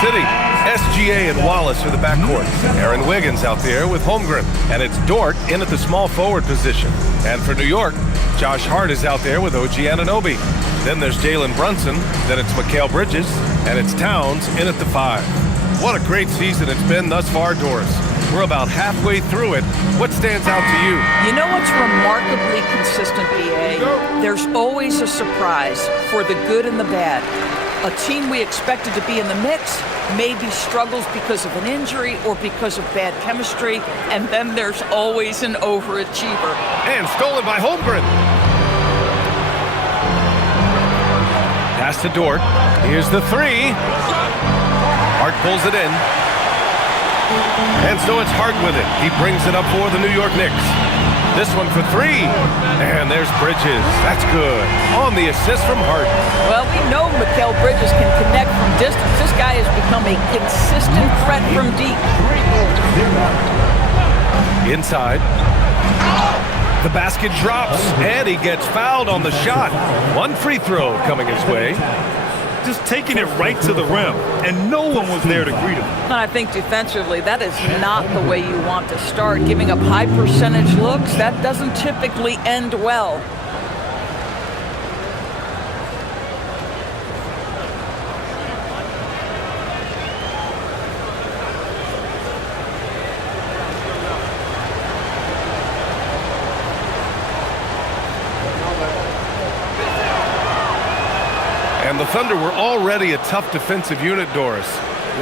City, SGA and Wallace are the backcourt. Aaron Wiggins out there with Holmgren. And it's Dort in at the small forward position. And for New York, Josh Hart is out there with OG Anunoby. Then there's Jalen Brunson. Then it's Mikal Bridges. And it's Towns in at the 5. What a great season it's been thus far, Doris. We're about halfway through it. What stands out to you? You know what's remarkably consistent, BA? There's always a surprise for the good and the bad. A team we expected to be in the mix maybe struggles because of an injury or because of bad chemistry, and then there's always an overachiever. And stolen by Holmgren. Pass to Dort. Here's the 3. Hart pulls it in. And so it's Hart with it. He brings it up for the New York Knicks. This one for 3. And there's Bridges. That's good. On the assist from Hart. Well, we know Mikal Bridges can connect from distance. This guy has become a consistent threat from deep. Inside. The basket drops, and he gets fouled on the shot. One free throw coming his way. Just taking it right to the rim, and no one was there to greet him. And I think defensively, that is not the way you want to start. Giving up high percentage looks, that doesn't typically end well. And the Thunder were already a tough defensive unit, Doris.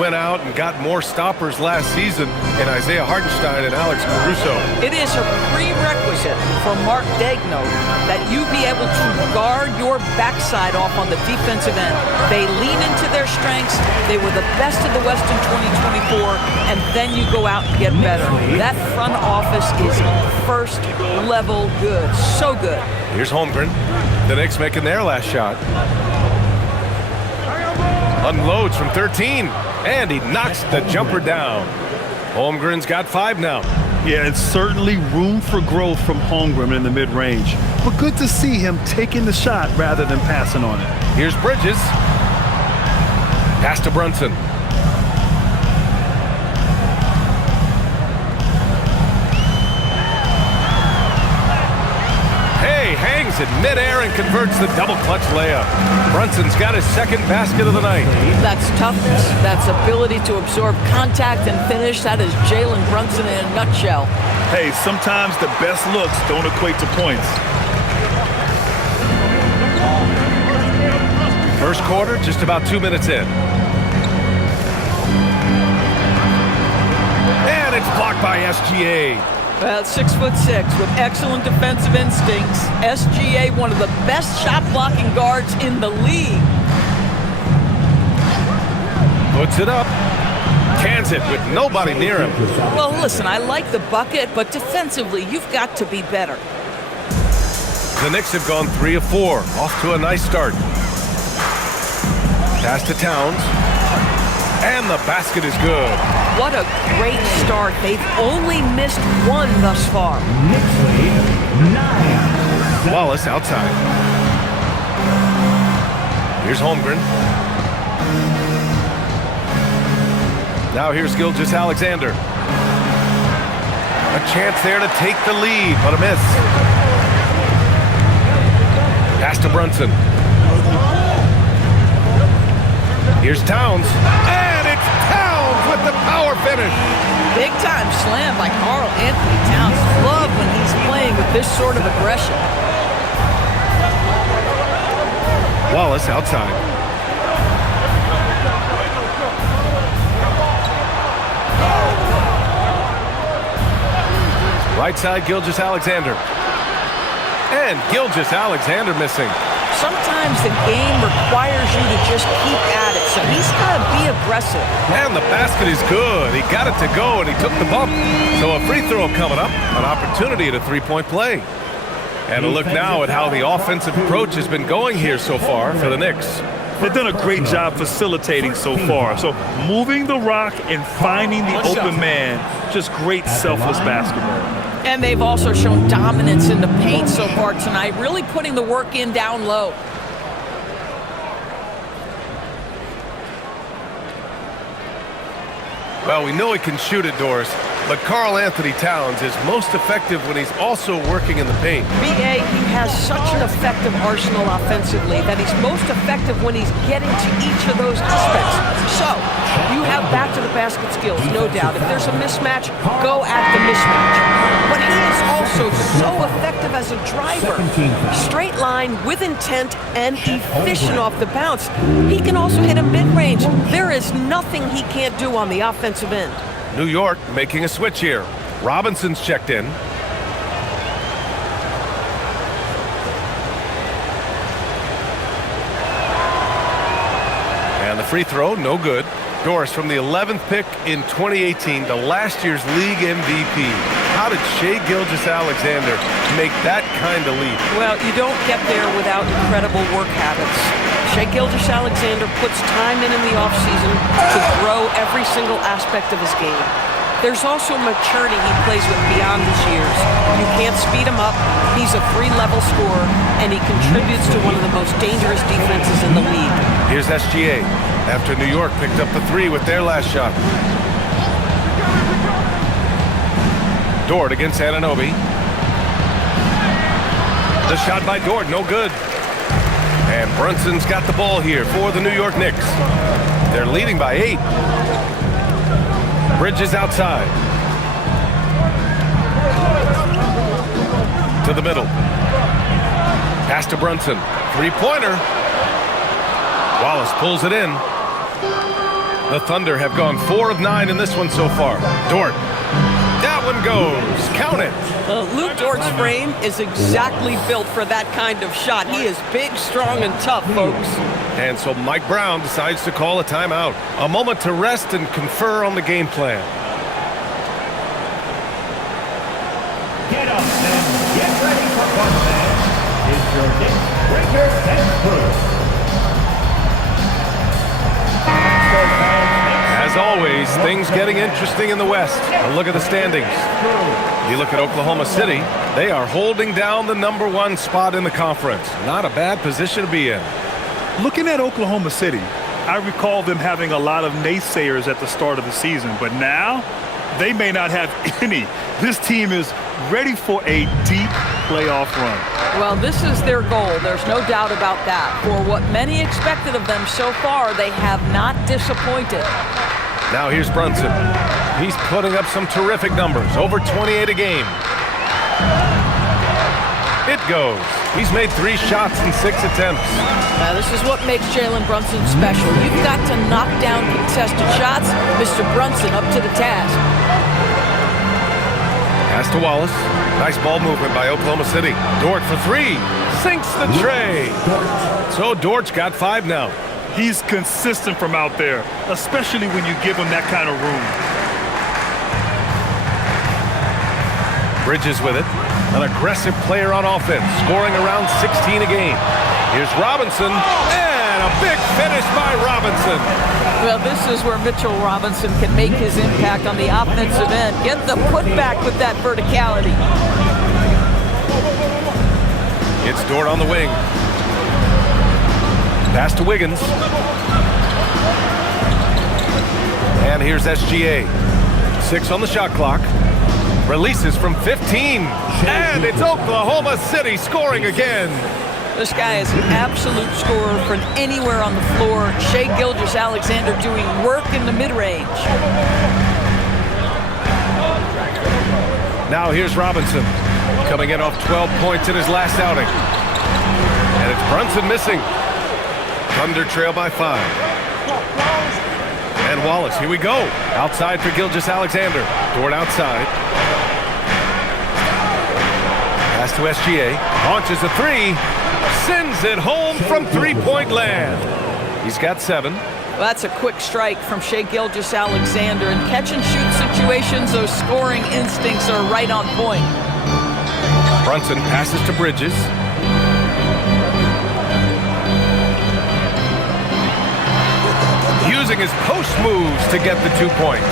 Went out and got more stoppers last season in Isaiah Hartenstein and Alex Caruso. It is a prerequisite for Mark Daigneault that you be able to guard your backside off on the defensive end. They lean into their strengths. They were the best in the West in 2024, and then you go out and get better. That front office is first level good. So good. Here's Holmgren. The Knicks making their last shot. Unloads from 13, and he knocks the jumper down. Holmgren's got 5 now. Yeah, it's certainly room for growth from Holmgren in the mid-range. But good to see him taking the shot rather than passing on it. Here's Bridges. Pass to Brunson. Hangs in midair and converts the double clutch layup. Brunson's got his second basket of the night. That's toughness. That's ability to absorb contact and finish. That is Jalen Brunson in a nutshell. Hey, sometimes the best looks don't equate to points. First quarter, just about 2 minutes in. And it's blocked by SGA. Well, 6'6" with excellent defensive instincts. SGA, one of the best shot-blocking guards in the league. Puts it up. Cans it with nobody near him. Well, listen, I like the bucket, but defensively, you've got to be better. The Knicks have gone 3 of 4. Off to a nice start. Pass to Towns. And the basket is good. What a great start. They've only missed 1 thus far. Knicks lead 9. Wallace outside. Here's Holmgren. Now here's Gilgeous-Alexander. A chance there to take the lead, but a miss. Pass to Brunson. Here's Towns. And it's Towns with the power finish. Big time slam by Karl Anthony Towns. Love when he's playing with this sort of aggression. Wallace outside. Right side, Gilgeous-Alexander. And Gilgeous-Alexander missing. Sometimes the game requires you to just keep at it, so he's got to be aggressive. And the basket is good. He got it to go, and he took the bump. So a free throw coming up, an opportunity at a three-point play. And a look now at how the offensive approach has been going here so far for the Knicks. They've done a great job facilitating so far. So moving the rock and finding the open man, just great selfless basketball. And they've also shown dominance in the paint so far tonight, really putting the work in down low. Well, we know he can shoot it, Doris, but Karl Anthony Towns is most effective when he's also working in the paint. B.A., he has such an effective arsenal offensively that he's most effective when he's getting to each of those aspects. So, you have back-to-the-basket skills, no doubt. If there's a mismatch, go at the mismatch. But he is also so effective as a driver. Straight line, with intent, and efficient off the bounce. He can also hit a mid-range. There is nothing he can't do on the offensive end. New York making a switch here. Robinson's checked in. And the free throw, no good. Doris, from the 11th pick in 2018 to last year's league MVP. How did Shai Gilgeous-Alexander make that kind of leap? Well, you don't get there without incredible work habits. Shai Gilgeous-Alexander puts time in the offseason to grow every single aspect of his game. There's also maturity he plays with beyond his years. You can't speed him up. He's a free-level scorer, and he contributes to one of the most dangerous defenses in the league. Here's SGA after New York picked up the three with their last shot. Dort against Anunoby. The shot by Dort, no good. And Brunson's got the ball here for the New York Knicks. They're leading by 8. Bridges outside. To the middle. Pass to Brunson. Three-pointer. Wallace pulls it in. The Thunder have gone 4 of 9 in this one so far. Dort. That one goes. Count it. Luke Dort's frame is exactly built for that kind of shot. He is big, strong, and tough, folks. And so Mike Brown decides to call a timeout. A moment to rest and confer on the game plan. Get up and get ready for fun, fans. It's your Knicks Breaker and Bruce. As always, things getting interesting in the West. A look at the standings. You look at Oklahoma City, they are holding down the #1 spot in the conference. Not a bad position to be in. Looking at Oklahoma City, I recall them having a lot of naysayers at the start of the season, but now they may not have any. This team is ready for a deep playoff run. Well, this is their goal. There's no doubt about that. For what many expected of them so far, they have not disappointed. Now here's Brunson. He's putting up some terrific numbers, over 28 a game. It goes. He's made 3 shots in 6 attempts. Now, this is what makes Jalen Brunson special. You've got to knock down contested shots. Mr. Brunson up to the task. Pass to Wallace. Nice ball movement by Oklahoma City. Dort for 3. Sinks the tray. So Dort's got 5 now. He's consistent from out there, especially when you give him that kind of room. Bridges with it. An aggressive player on offense, scoring around 16 a game. Here's Robinson, and a big finish by Robinson. Well, this is where Mitchell Robinson can make his impact on the offensive end. Get the putback with that verticality. It's Dort on the wing. Pass to Wiggins. And here's SGA. 6 on the shot clock. Releases from 15. And it's Oklahoma City scoring again. This guy is an absolute scorer from anywhere on the floor. Shai Gilgeous-Alexander doing work in the mid-range. Now here's Robinson. Coming in off 12 points in his last outing. And it's Brunson missing. Thunder trail by 5. And Wallace, here we go. Outside for Gilgeous-Alexander. Dort outside. Pass to SGA. Launches a 3. Sends it home from 3-point land. He's got 7. Well, that's a quick strike from Shai Gilgeous-Alexander. In catch-and-shoot situations, those scoring instincts are right on point. Brunson passes to Bridges. Using his post moves to get the 2 points.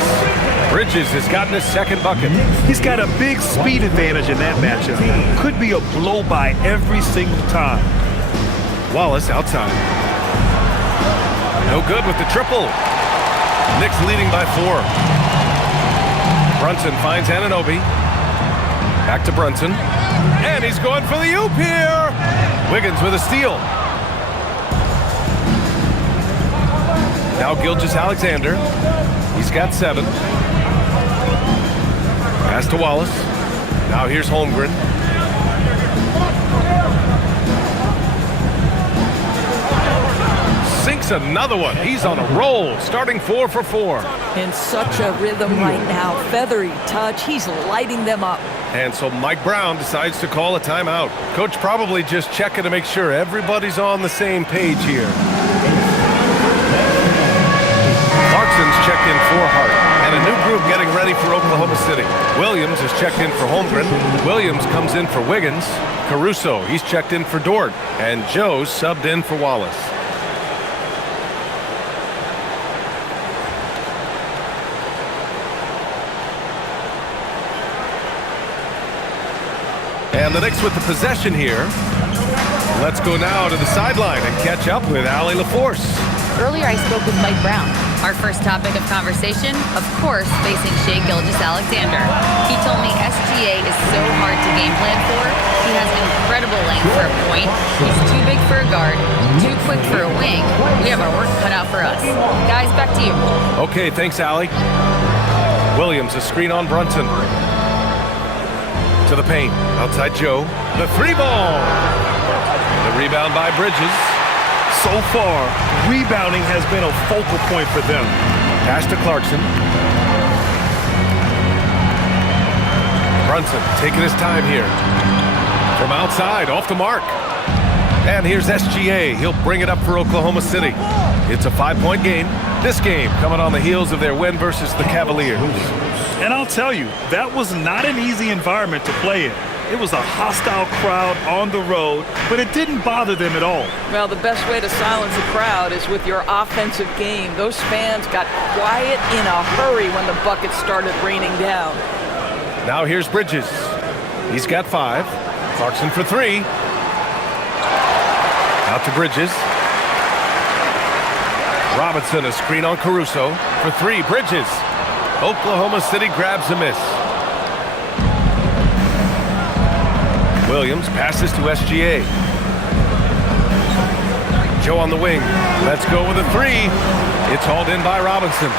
Bridges has gotten his second bucket. He's got a big speed advantage in that matchup. Could be a blow by every single time. Wallace outside. No good with the triple. Knicks leading by 4. Brunson finds Anunoby. Back to Brunson. And he's going for the oop here. Wiggins with a steal. Now Gilgeous-Alexander. He's got 7. Pass to Wallace. Now here's Holmgren. Sinks another one. He's on a roll, starting 4 for 4. In such a rhythm right now. Feathery touch. He's lighting them up. And so Mike Brown decides to call a timeout. Coach probably just checking to make sure everybody's on the same page here. Clarkson's checked in for Hart. And a new group getting ready for Oklahoma City. Williams is checked in for Holmgren. Williams comes in for Wiggins. Caruso, he's checked in for Dort. And Joe's subbed in for Wallace. And the Knicks with the possession here. Let's go now to the sideline and catch up with Allie LaForce. Earlier I spoke with Mike Brown. Our first topic of conversation, of course, facing Shai Gilgeous-Alexander. He told me SGA is so hard to game plan for. He has incredible length for a point. He's too big for a guard, too quick for a wing. We have our work cut out for us. Guys, back to you. Okay, thanks, Allie. Williams, a screen on Brunson. To the paint, outside Joe. The 3-ball. The rebound by Bridges. So far, rebounding has been a focal point for them. Pass to Clarkson. Brunson taking his time here. From outside, off the mark. And here's SGA. He'll bring it up for Oklahoma City. It's a 5-point game. This game coming on the heels of their win versus the Cavaliers. And I'll tell you, that was not an easy environment to play in. It was a hostile crowd on the road, but it didn't bother them at all. Well, the best way to silence a crowd is with your offensive game. Those fans got quiet in a hurry when the buckets started raining down. Now here's Bridges. He's got 5. Clarkson for 3. Out to Bridges. Robinson, a screen on Caruso. For 3, Bridges. Oklahoma City grabs a miss. Williams passes to SGA. Joe on the wing. Let's go with a 3. It's hauled in by Robinson.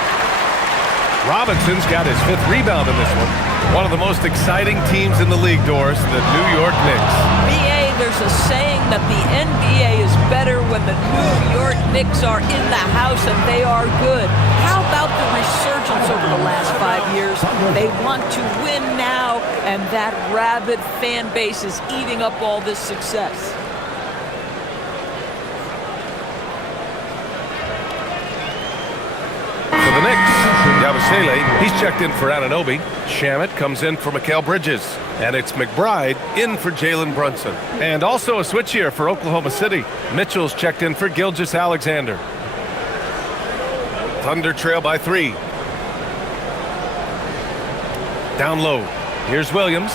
Robinson's got his 5th rebound in this one. One of the most exciting teams in the league, Doris, the New York Knicks. BA, there's a saying that the NBA is better when the New York Knicks are in the house and they are good. How about the resurgence over the last 5 years? They want to win now, and that rabid fan base is eating up all this success. For the Knicks, Yabusele, he's checked in for Anunoby. Shamet comes in for Mikal Bridges. And it's McBride in for Jalen Brunson. And also a switch here for Oklahoma City. Mitchell's checked in for Gilgeous-Alexander. Thunder trail by 3. Down low. Here's Williams.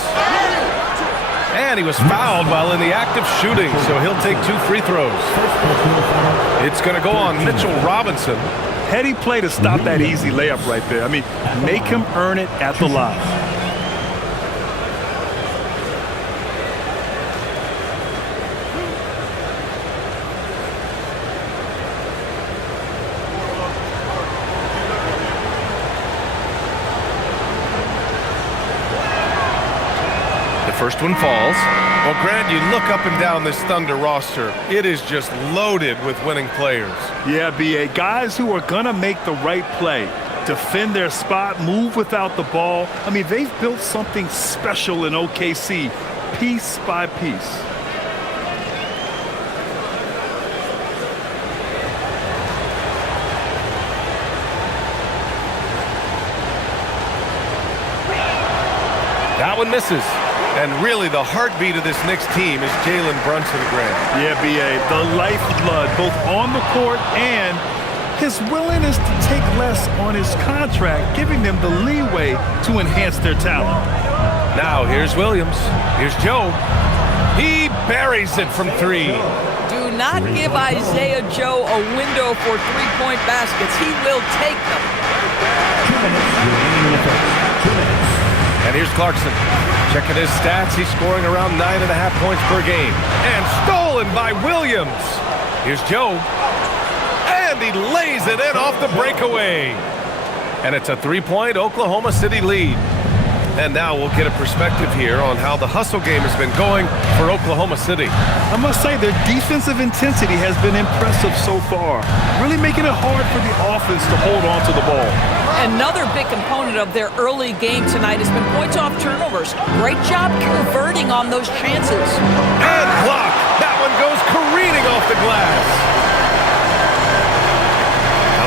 And he was fouled while in the act of shooting, so he'll take 2 free throws. It's going to go on Mitchell Robinson. Heady play to stop that easy layup right there. I mean, make him earn it at the line. First one falls. Well, Grant, you look up and down this Thunder roster. It is just loaded with winning players. Yeah, B.A. Guys who are going to make the right play, defend their spot, move without the ball. I mean, they've built something special in OKC, piece by piece. That one misses. And really, the heartbeat of this Knicks team is Jalen Brunson, Grant. Yeah, B.A., the lifeblood, both on the court and his willingness to take less on his contract, giving them the leeway to enhance their talent. Now, here's Williams. Here's Joe. He buries it from 3. Do not give Isaiah Joe a window for 3-point baskets. He will take them. 2 minutes remaining in the first. 2 minutes. Here's Clarkson. Checking his stats, he's scoring around 9.5 points per game. And stolen by Williams. Here's Joe. And he lays it in off the breakaway. And it's a 3-point Oklahoma City lead. And now we'll get a perspective here on how the hustle game has been going for Oklahoma City. I must say their defensive intensity has been impressive so far, really making it hard for the offense to hold on to the ball. Another big component of their early game tonight has been points off turnovers. Great job converting on those chances. And blocked. That one goes careening off the glass.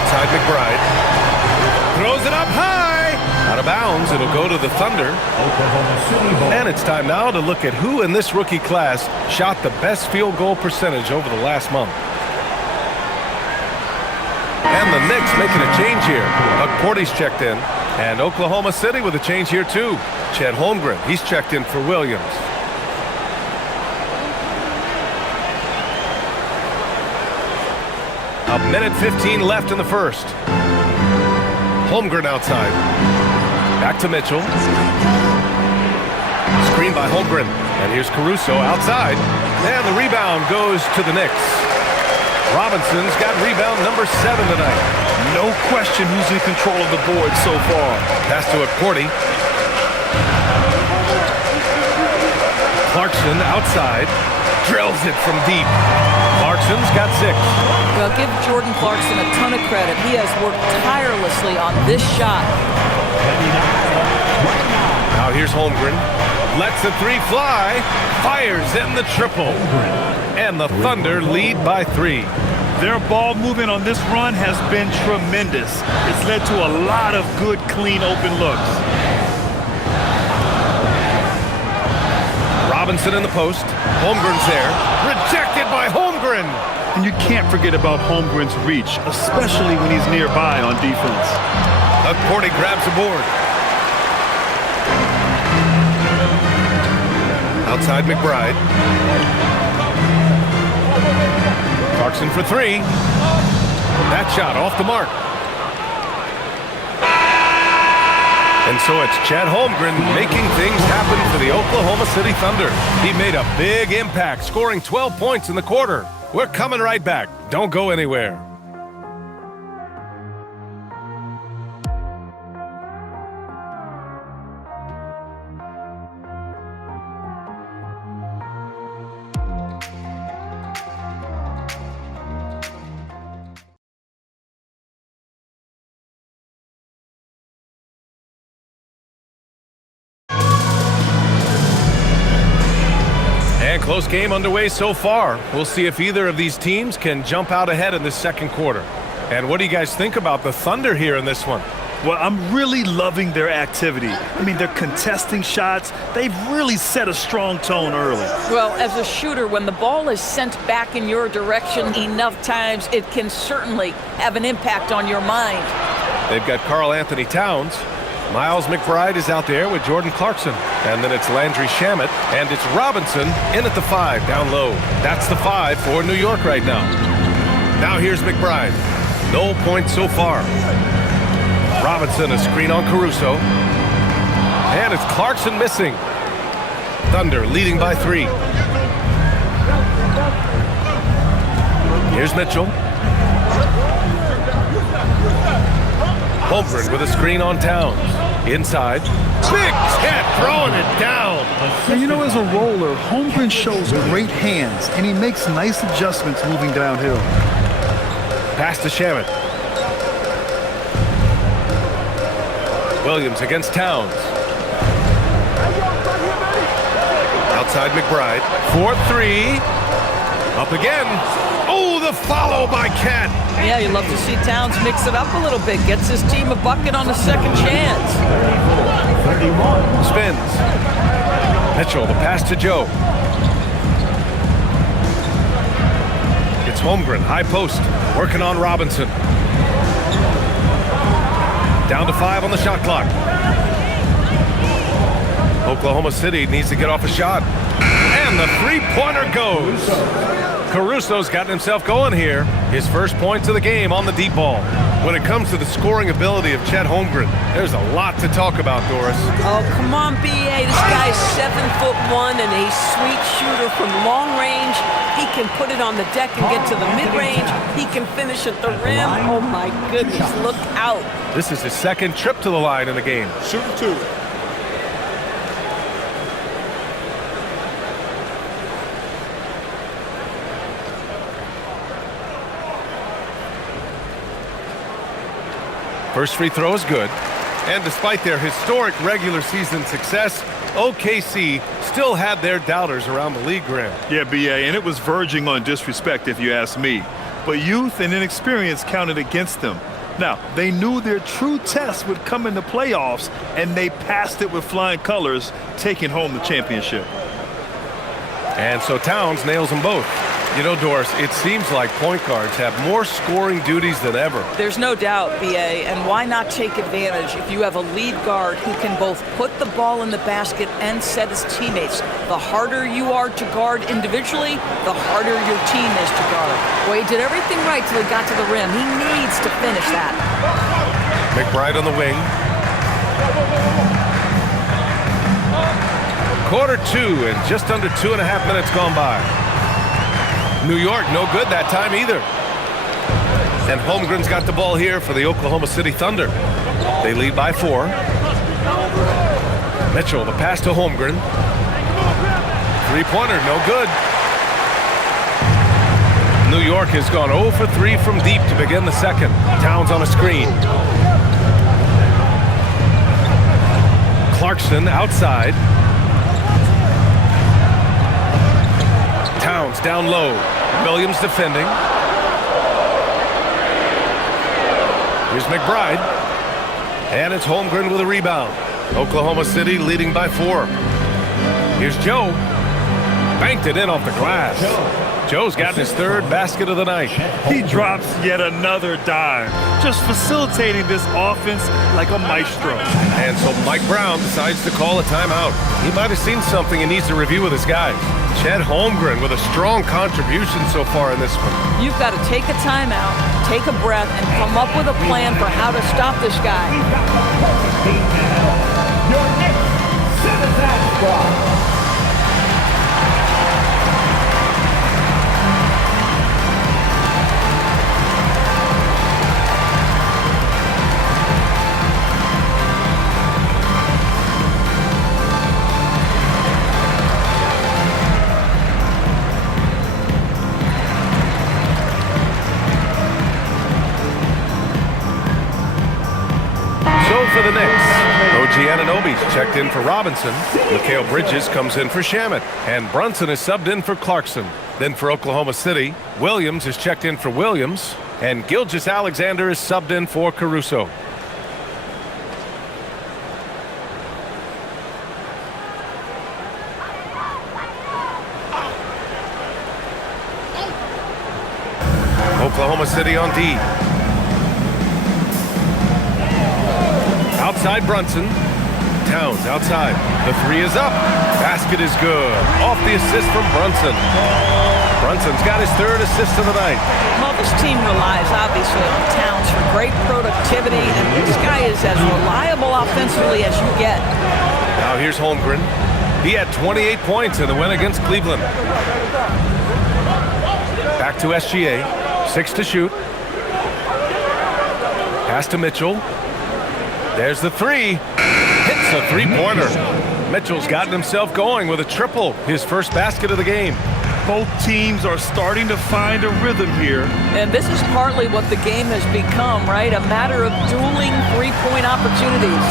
Outside McBride. Throws it up high. Out of bounds, it'll go to the Thunder. And it's time now to look at who in this rookie class shot the best field goal percentage over the last month. And the Knicks making a change here. Porty's checked in. And Oklahoma City with a change here too. Chet Holmgren, he's checked in for Williams. A minute 15 left in the first. Holmgren outside. Back to Mitchell. Screen by Holmgren. And here's Caruso outside. And the rebound goes to the Knicks. Robinson's got rebound number 7 tonight. No question who's in control of the board so far. Pass to Porty. Clarkson outside. Drills it from deep. Clarkson's got 6. Well, give Jordan Clarkson a ton of credit. He has worked tirelessly on this shot. Now here's Holmgren. Lets the 3 fly. Fires in the triple. And the Thunder lead by 3. Their ball movement on this run has been tremendous. It's led to a lot of good, clean, open looks. Robinson in the post. Holmgren's there. Rejected by Holmgren. And you can't forget about Holmgren's reach, especially when he's nearby on defense. Porty grabs the board. Outside McBride. Clarkson for 3. That shot off the mark. And so it's Chet Holmgren making things happen for the Oklahoma City Thunder. He made a big impact, scoring 12 points in the quarter. We're coming right back. Don't go anywhere. Close game underway so far. We'll see if either of these teams can jump out ahead in this second quarter. And what do you guys think about the Thunder here in this one? Well, I'm really loving their activity. I mean, they're contesting shots. They've really set a strong tone early. Well, as a shooter, when the ball is sent back in your direction enough times, it can certainly have an impact on your mind. They've got Karl Anthony Towns. Miles McBride is out there with Jordan Clarkson. And then it's Landry Shamet. And it's Robinson in at the 5 down low. That's the 5 for New York right now. Now here's McBride. No points so far. Robinson a screen on Caruso. And it's Clarkson missing. Thunder leading by 3. Here's Mitchell. Holmgren with a screen on Towns. Inside. Big Chet throwing it down. And you know, as a roller, Holmgren shows great hands, and he makes nice adjustments moving downhill. Pass to Shamet. Williams against Towns. Outside McBride. 4-3. Up again. Oh, the follow by Cat. Yeah, you love to see Towns mix it up a little bit. Gets his team a bucket on the second chance. Spins. Mitchell, the pass to Joe. It's Holmgren, high post, working on Robinson. Down to 5 on the shot clock. Oklahoma City needs to get off a shot. And the three-pointer goes. Caruso's gotten himself going here. His first points of the game on the deep ball. When it comes to the scoring ability of Chet Holmgren, there's a lot to talk about, Doris. Oh, come on, B.A. This guy's 7'1" and a sweet shooter from long range. He can put it on the deck and get to the mid-range. He can finish at the rim. Oh, my goodness, look out. This is his second trip to the line in the game. Shooting 2. First free throw is good. And despite their historic regular season success, OKC still had their doubters around the league, Graham. Yeah, B.A., and it was verging on disrespect if you ask me. But youth and inexperience counted against them. Now, they knew their true test would come in the playoffs, and they passed it with flying colors, taking home the championship. And so Towns nails them both. You know, Doris, it seems like point guards have more scoring duties than ever. There's no doubt, B.A., and why not take advantage if you have a lead guard who can both put the ball in the basket and set his teammates. The harder you are to guard individually, the harder your team is to guard. Well, he did everything right till he got to the rim. He needs to finish that. McBride on the wing. Quarter 2 and just under 2.5 minutes gone by. New York, no good that time either. And Holmgren's got the ball here for the Oklahoma City Thunder. They lead by 4. Mitchell, the pass to Holmgren. Three-pointer, no good. New York has gone 0 for 3 from deep to begin the second. Towns on a screen. Clarkson outside. Towns down low. Williams defending. Here's McBride. And it's Holmgren with a rebound. Oklahoma City leading by 4. Here's Joe. Banked it in off the glass. Joe's gotten his third basket of the night. He drops yet another dime, just facilitating this offense like a maestro. And so Mike Brown decides to call a timeout. He might have seen something he needs to review with his guys. Chet Holmgren with a strong contribution so far in this one. You've got to take a timeout, take a breath, and come up with a plan for how to stop this guy. Your Knicks Suicide Squad. For the Knicks, OG Anunoby's checked in for Robinson. Mikal Bridges comes in for Shamet. And Brunson is subbed in for Clarkson. Then for Oklahoma City, Williams is checked in for Williams. And Gilgeous-Alexander is subbed in for Caruso. Oklahoma City on D. Outside Brunson. Towns outside. The 3 is up. Basket is good. Off the assist from Brunson. Brunson's got his third assist of the night. Well, this team relies obviously on Towns for great productivity, and this guy is as reliable offensively as you get. Now here's Holmgren. He had 28 points in the win against Cleveland. Back to SGA. 6 to shoot. Pass to Mitchell. There's the 3. Hits a three-pointer. Mitchell's gotten himself going with a triple, his first basket of the game. Both teams are starting to find a rhythm here. And this is partly what the game has become, right? A matter of dueling three-point opportunities.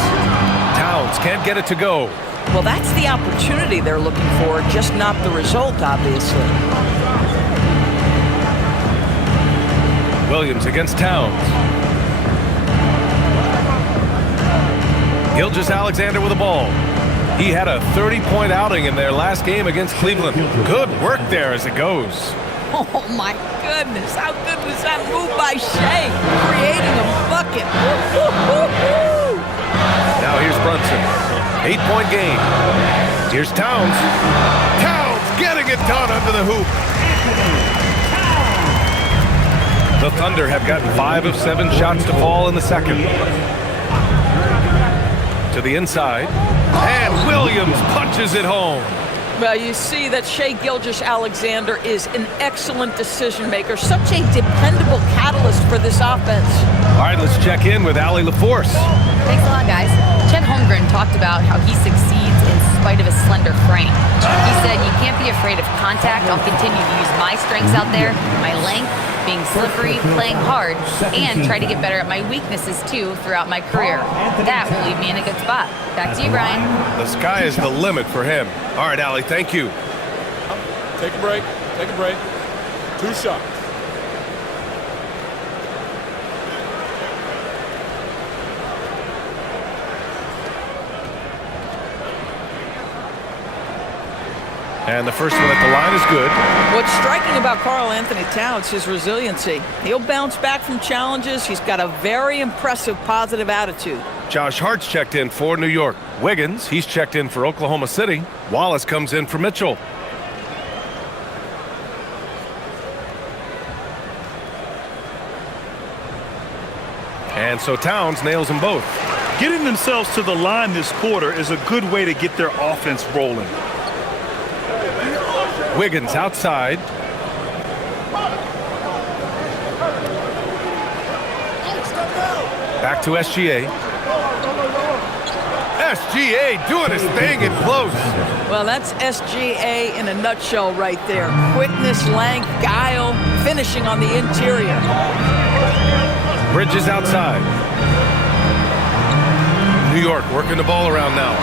Towns can't get it to go. Well, that's the opportunity they're looking for, just not the result, obviously. Williams against Towns. Gilgeous-Alexander with the ball. He had a 30-point outing in their last game against Cleveland. Good work there as it goes. Oh, my goodness. How good was that move by Shea? Creating a bucket. Now here's Brunson. 8-point game. Here's Towns. Towns getting it done under the hoop. The Thunder have gotten 5 of 7 shots to fall in the second. To the inside. And Williams punches it home. Well, you see that Shai Gilgeous-Alexander is an excellent decision maker, such a dependable catalyst for this offense. All right, let's check in with Allie LaForce. Thanks a lot, guys. Chet Holmgren talked about how he succeeds in spite of his slender frame. He said, "You can't be afraid of contact. I'll continue to use my strengths out there, my length, being slippery, playing hard, and try to get better at my weaknesses, too, throughout my career. That will leave me in a good spot." Back to you, Brian. The sky is the limit for him. All right, Allie, thank you. Take a break. Take a break. 2 shots. And the first one at the line is good. What's striking about Karl Anthony Towns is his resiliency. He'll bounce back from challenges. He's got a very impressive positive attitude. Josh Hart's checked in for New York. Wiggins, he's checked in for Oklahoma City. Wallace comes in for Mitchell. And so Towns nails them both. Getting themselves to the line this quarter is a good way to get their offense rolling. Wiggins outside. Back to SGA. SGA doing his thing in close. Well, that's SGA in a nutshell right there. Quickness, length, guile, finishing on the interior. Bridges outside. New York working the ball around now.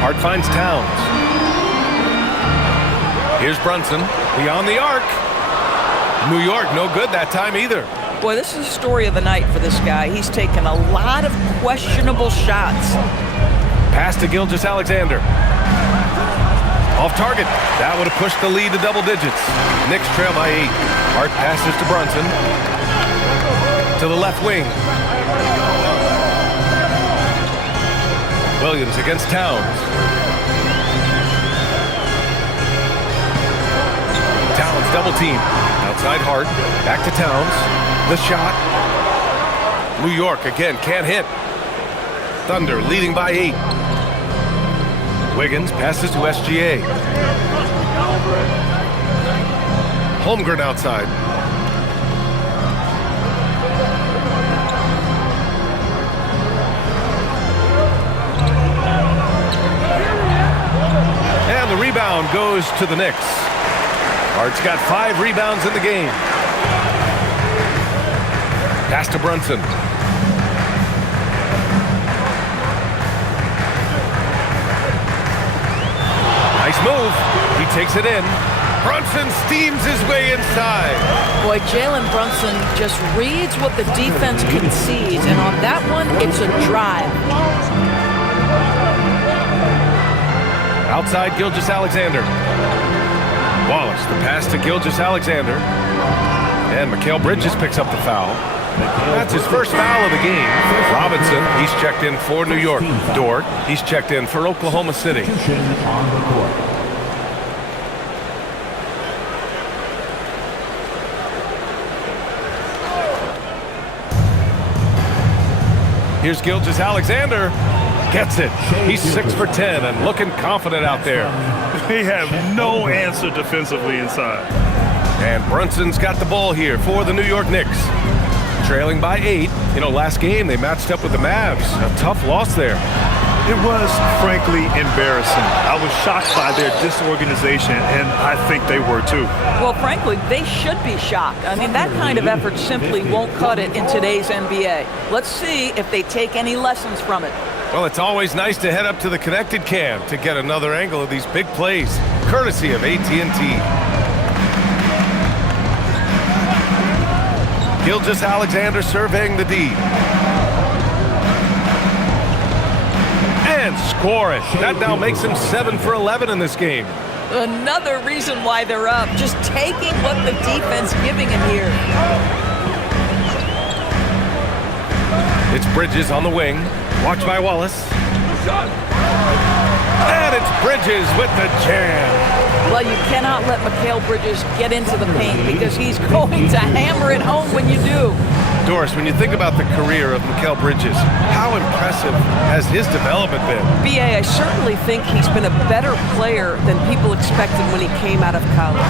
Hart finds Towns. Here's Brunson, beyond the arc. New York, no good that time either. Boy, this is the story of the night for this guy. He's taken a lot of questionable shots. Pass to Gilgeous-Alexander. Off target. That would have pushed the lead to double digits. Knicks trail by 8. Hart passes to Brunson. To the left wing. Williams against Towns. Towns double team. Outside Hart. Back to Towns. The shot. New York again can't hit. Thunder leading by 8. Wiggins passes to SGA. Holmgren outside. And the rebound goes to the Knicks. Hart's got 5 rebounds in the game. Pass to Brunson. Nice move. He takes it in. Brunson steams his way inside. Boy, Jalen Brunson just reads what the defense concedes, and on that one, it's a drive. Outside Gilgeous-Alexander. Wallace, the pass to Gilgeous-Alexander. And Mikal Bridges picks up the foul. That's his first foul of the game. Robinson, he's checked in for New York. Dort, he's checked in for Oklahoma City. Here's Gilgeous-Alexander. Gets it. He's 6 for 10 and looking confident out there. They have no answer defensively inside. And Brunson's got the ball here for the New York Knicks. Trailing by 8. You know, last game they matched up with the Mavs. A tough loss there. It was, frankly, embarrassing. I was shocked by their disorganization, and I think they were too. Well, frankly, they should be shocked. I mean, that kind of effort simply won't cut it in today's NBA. Let's see if they take any lessons from it. Well, it's always nice to head up to the Connected Cam to get another angle of these big plays, courtesy of AT&T. Gilgeous-Alexander surveying the D. And scoring. That now makes him 7 for 11 in this game. Another reason why they're up, just taking what the defense giving him here. It's Bridges on the wing. Watch by Wallace. And it's Bridges with the jam. Well, you cannot let Mikal Bridges get into the paint because he's going to hammer it home when you do. Doris, when you think about the career of Mikal Bridges, how impressive has his development been? B.A., I certainly think he's been a better player than people expected when he came out of college.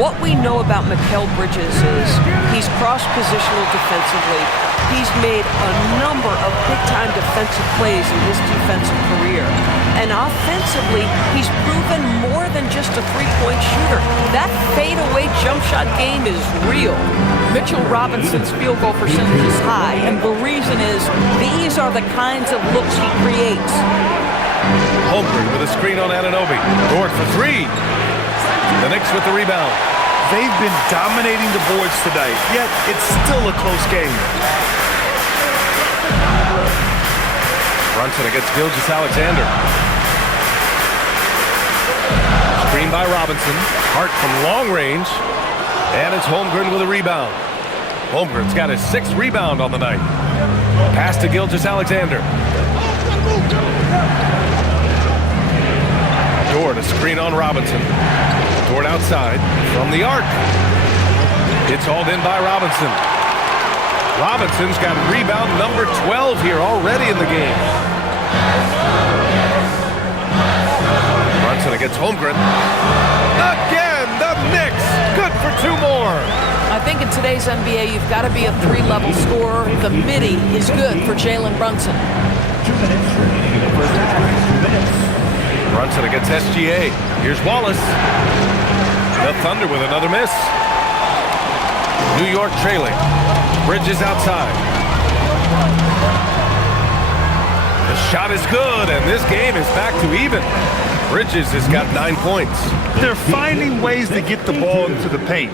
What we know about Mikal Bridges is he's cross-positional defensively. He's made a number of big-time defensive plays in his defensive career. And offensively, he's proven more than just a three-point shooter. That fadeaway jump shot game is real. Mitchell Robinson's field goal percentage is high, and the reason is these are the kinds of looks he creates. Holmgren with a screen on Anunoby. Dort for three. The Knicks with the rebound. They've been dominating the boards tonight, yet it's still a close game. Brunson against Gilgeous-Alexander. Screen by Robinson. Hart from long range. And it's Holmgren with a rebound. Holmgren's got his 6th rebound on the night. Pass to Gilgeous-Alexander. Dort, a screen on Robinson. Dort outside from the arc. It's hauled in by Robinson. Robinson's got rebound number 12 here already in the game. Brunson against Holmgren. Again, the Knicks. Good for 2 more. I think in today's NBA, you've got to be a 3-level scorer. The midi is good for Jalen Brunson. 2 minutes remaining in the first half. 2 minutes. Brunson against SGA. Here's Wallace. The Thunder with another miss. New York trailing. Bridges outside. The shot is good, and this game is back to even. Bridges has got 9 points. They're finding ways to get the ball into the paint.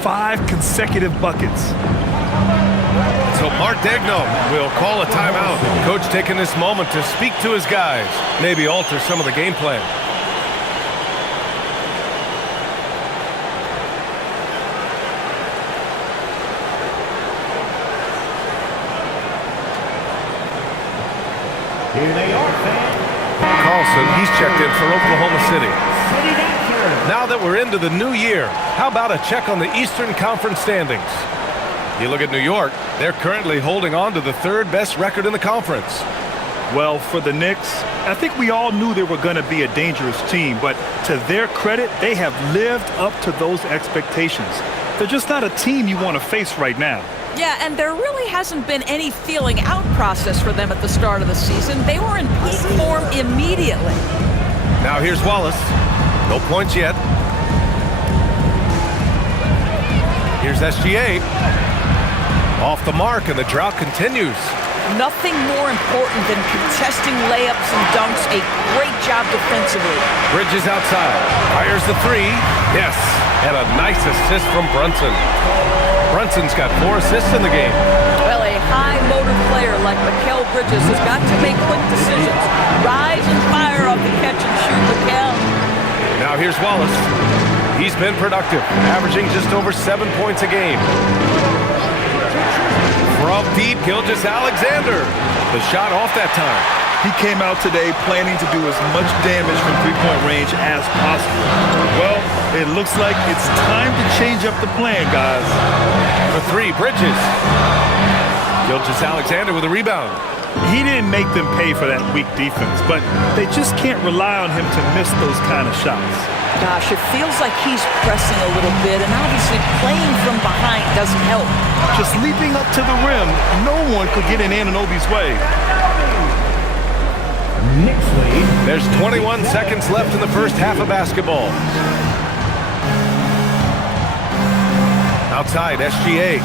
5 consecutive buckets. So Mark Daigneault will call a timeout. Coach taking this moment to speak to his guys. Maybe alter some of the game plan. Here they are, fans. Carlson, he's checked in for Oklahoma City. Sitting out here. Now that we're into the new year, how about a check on the Eastern Conference standings? You look at New York, they're currently holding on to the 3rd best record in the conference. Well, for the Knicks, I think we all knew they were going to be a dangerous team, but to their credit, they have lived up to those expectations. They're just not a team you want to face right now. Yeah, and there really hasn't been any feeling out process for them at the start of the season. They were in peak form immediately. Now here's Wallace. No points yet. Here's SGA. Off the mark, and the drought continues. Nothing more important than contesting layups and dunks. A great job defensively. Bridges outside. Fires the 3. Yes. And a nice assist from Brunson. Brunson's got 4 assists in the game. Well, a high-motor player like Mikal Bridges has got to make quick decisions. Rise and fire off the catch and shoot, Mikal. Now here's Wallace. He's been productive, averaging just over 7 points a game. From deep, Gilgeous-Alexander. The shot off that time. He came out today planning to do as much damage from 3-point range as possible. Well, it looks like it's time to change up the plan, guys. For 3, Bridges. Gilgeous-Alexander with a rebound. He didn't make them pay for that weak defense, but they just can't rely on him to miss those kind of shots. Gosh, it feels like he's pressing a little bit, and obviously playing from behind doesn't help. Just leaping up to the rim, no one could get in Anunoby's way. Knicks lead. There's 21 seconds left in the first half of basketball. Outside, SGA.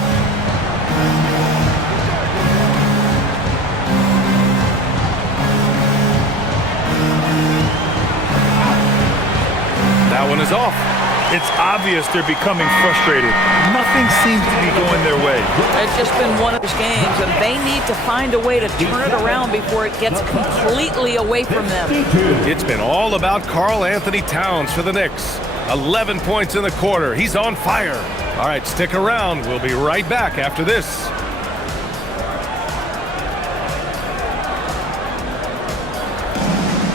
That one is off. It's obvious they're becoming frustrated. Nothing seems to be going their way. It's just been one of those games, and they need to find a way to turn it around before it gets completely away from them. It's been all about Karl Anthony Towns for the Knicks. 11 points in the quarter. He's on fire. All right, stick around. We'll be right back after this.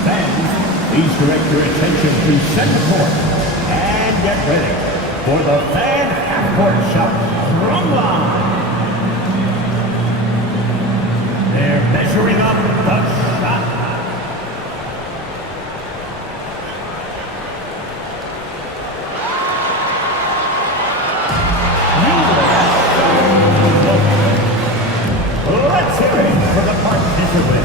Fans, Please direct your attention to center court and get ready for the fan half-court shot from line. They're measuring up the shot. Let's hear it for the participant.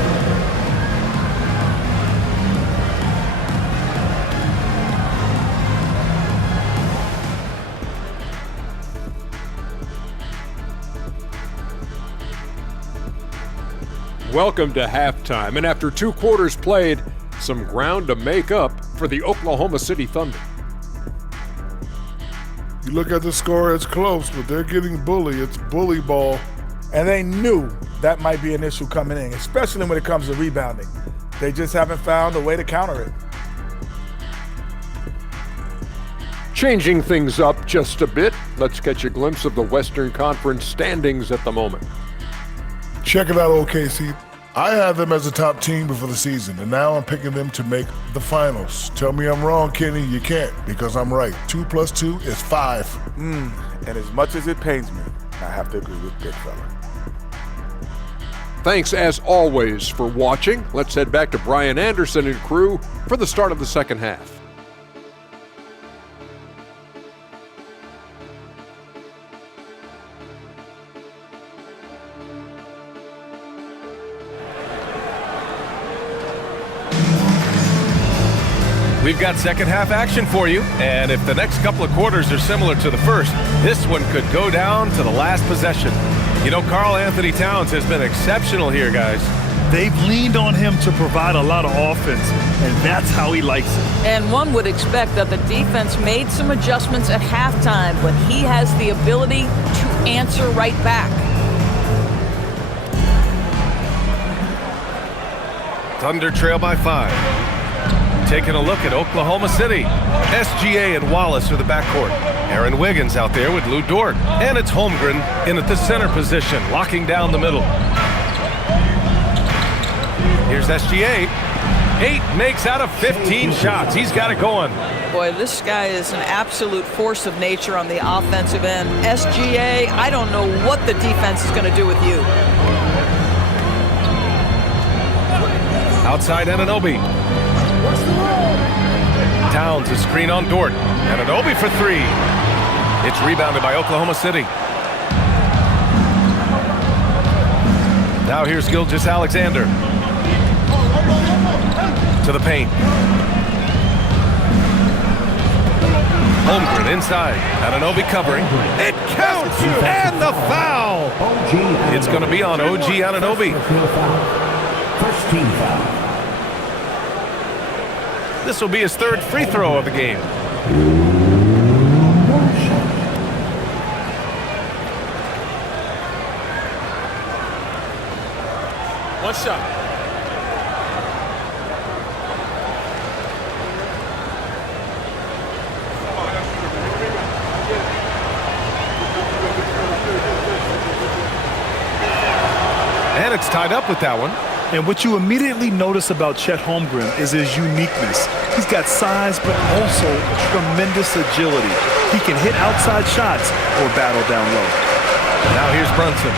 Welcome to halftime, and after 2 quarters played, some ground to make up for the Oklahoma City Thunder. You look at the score, it's close, but they're getting bullied. It's bully ball. And they knew that might be an issue coming in, especially when it comes to rebounding. They just haven't found a way to counter it. Changing things up just a bit, let's catch a glimpse of the Western Conference standings at the moment. Check it out, OKC. I had them as a top team before the season, and now I'm picking them to make the finals. Tell me I'm wrong, Kenny. You can't, because I'm right. 2 + 2 is 5. And as much as it pains me, I have to agree with Big Fella. Thanks as always for watching. Let's head back to Brian Anderson and crew for the start of the second half. We've got second half action for you, and if the next couple of quarters are similar to the first, this one could go down to the last possession. You know, Karl Anthony Towns has been exceptional here, guys. They've leaned on him to provide a lot of offense, and that's how he likes it. And one would expect that the defense made some adjustments at halftime, but he has the ability to answer right back. Thunder trail by 5. Taking a look at Oklahoma City. SGA and Wallace are the backcourt. Aaron Wiggins out there with Lou Dort. And it's Holmgren in at the center position, locking down the middle. Here's SGA. 8 makes out of 15 shots. He's got it going. Boy, this guy is an absolute force of nature on the offensive end. SGA, I don't know what the defense is going to do with you. Outside Anunoby. Towns a screen on Dort. Anunoby for 3. It's rebounded by Oklahoma City. Now here's Gilgeous-Alexander. To the paint. Holmgren inside. Anunoby covering. It counts! And the foul! It's going to be on OG Anunoby. First team foul. This will be his 3rd free throw of the game. One shot. And it's tied up with that one. And what you immediately notice about Chet Holmgren is his uniqueness. He's got size, but also tremendous agility. He can hit outside shots or battle down low. Now here's Brunson.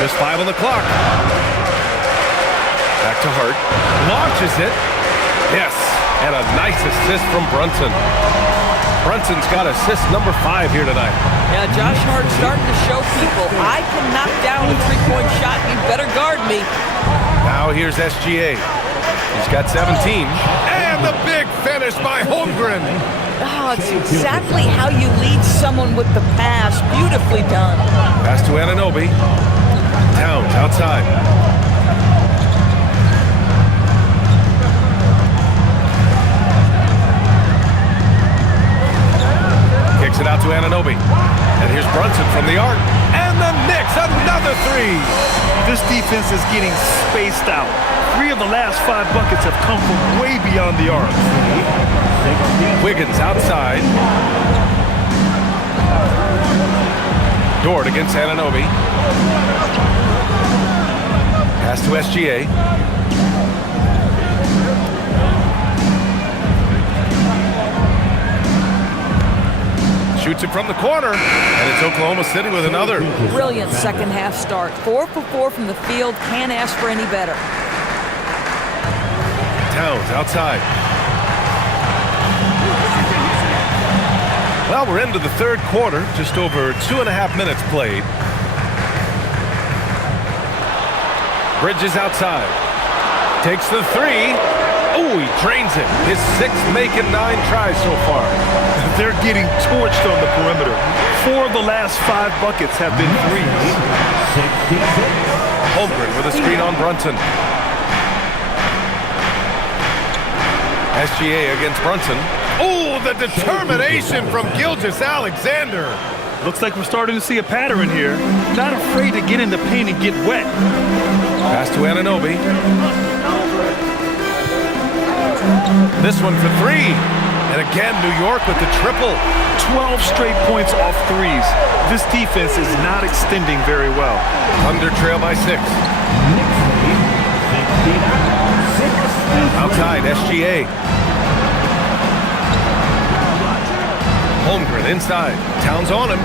Just 5 on the clock. Back to Hart. Launches it. Yes. And a nice assist from Brunson. Brunson's got assist number 5 here tonight. Yeah, Josh Hart starting to show people, I can knock down a 3-point shot. You better guard me. Now here's SGA. He's got 17. And the big finish by Holmgren. Oh, it's exactly how you lead someone with the pass. Beautifully done. Pass to Anunoby. Towns outside. Kicks it out to Anunoby. And here's Brunson from the arc. And the Knicks, another 3. This defense is getting spaced out. 3 of the last 5 buckets have come from way beyond the arc. Wiggins outside. Dort against Anunoby. to SGA. Shoots it from the corner, and it's Oklahoma City with another. Brilliant second half start. 4 for 4 from the field. Can't ask for any better. Towns outside. Well, we're into the third quarter. Just over 2.5 minutes played. Bridges outside. Takes the three. Oh, he drains it. His 6th make and 9 tries so far. They're getting torched on the perimeter. 4 of the last 5 buckets have been threes. Holmgren with a screen on Brunson. SGA against Brunson. Oh, the determination from Gilgeous-Alexander. Looks like we're starting to see a pattern here. Not afraid to get in the paint and get wet. Pass to Anunoby. This one for 3. And again, New York with the triple. 12 straight points off threes. This defense is not extending very well. Thunder trail by 6. Outside, SGA. Holmgren inside. Towns on him.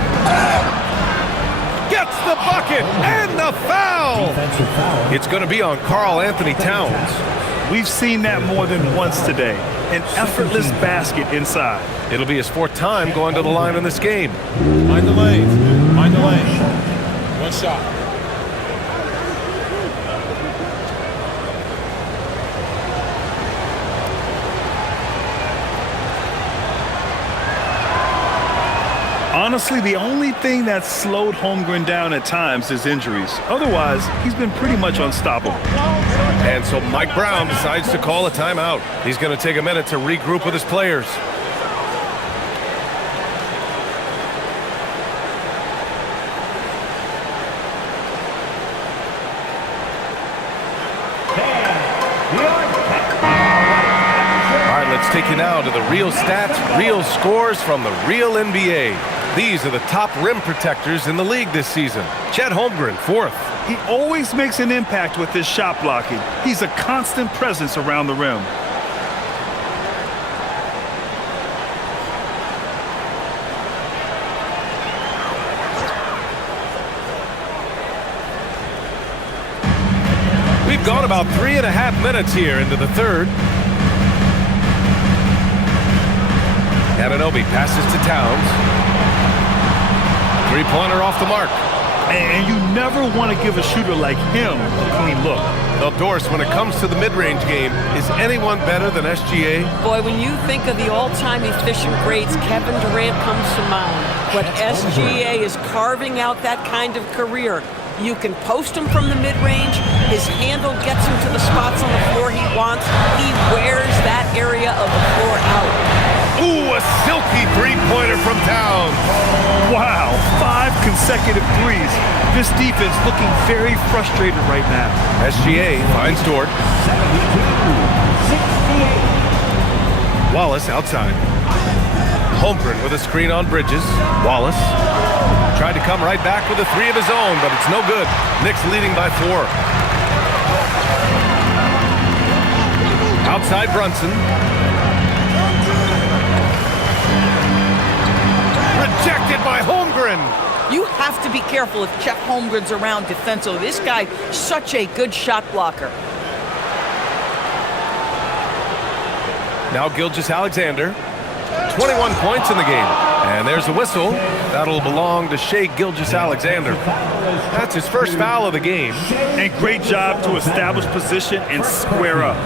Gets the bucket and the foul. It's going to be on Karl Anthony Towns. We've seen that more than once today. An effortless basket inside. It'll be his 4th time going to the line in this game. Mind the lane. Mind the lane. One shot. Honestly, the only thing that's slowed Holmgren down at times is injuries. Otherwise, he's been pretty much unstoppable. And so Mike Brown decides to call a timeout. He's going to take a minute to regroup with his players. All right, let's take you now to the real stats, real scores from the real NBA. These are the top rim protectors in the league this season. Chet Holmgren, 4th. He always makes an impact with his shot blocking. He's a constant presence around the rim. We've gone about 3.5 minutes here into the third. Anunoby passes to Towns. 3-pointer off the mark. And you never want to give a shooter like him a clean look. Well, Doris, when it comes to the mid-range game, is anyone better than SGA? Boy, when you think of the all-time efficient grades, Kevin Durant comes to mind. But SGA is carving out that kind of career. You can post him from the mid-range. His handle gets him to the spots on the floor he wants. He wears that area of the floor out. Ooh, a silky 3-pointer from Towns. Wow, 5 consecutive threes. This defense looking very frustrated right now. SGA finds Dort. Wallace outside. Holmgren with a screen on Bridges. Wallace tried to come right back with a 3 of his own, but it's no good. Knicks leading by 4. Outside Brunson. Rejected by Holmgren. You have to be careful if Chet Holmgren's around defensively. This guy, such a good shot blocker. Now Gilgeous-Alexander. 21 points in the game. And there's a whistle. That'll belong to Shai Gilgeous-Alexander. That's his first foul of the game. And great job to establish position and square up.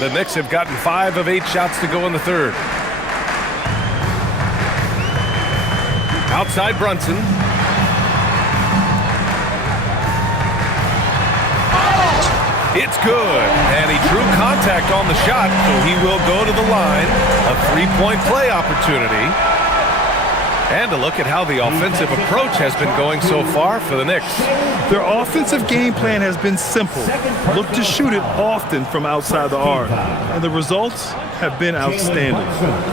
The Knicks have gotten 5 of 8 shots to go in the third. Outside Brunson. It's good. And he drew contact on the shot, so he will go to the line. A 3-point play opportunity. And a look at how the offensive approach has been going so far for the Knicks. Their offensive game plan has been simple. Look to shoot it often from outside the arc. And the results? have been outstanding.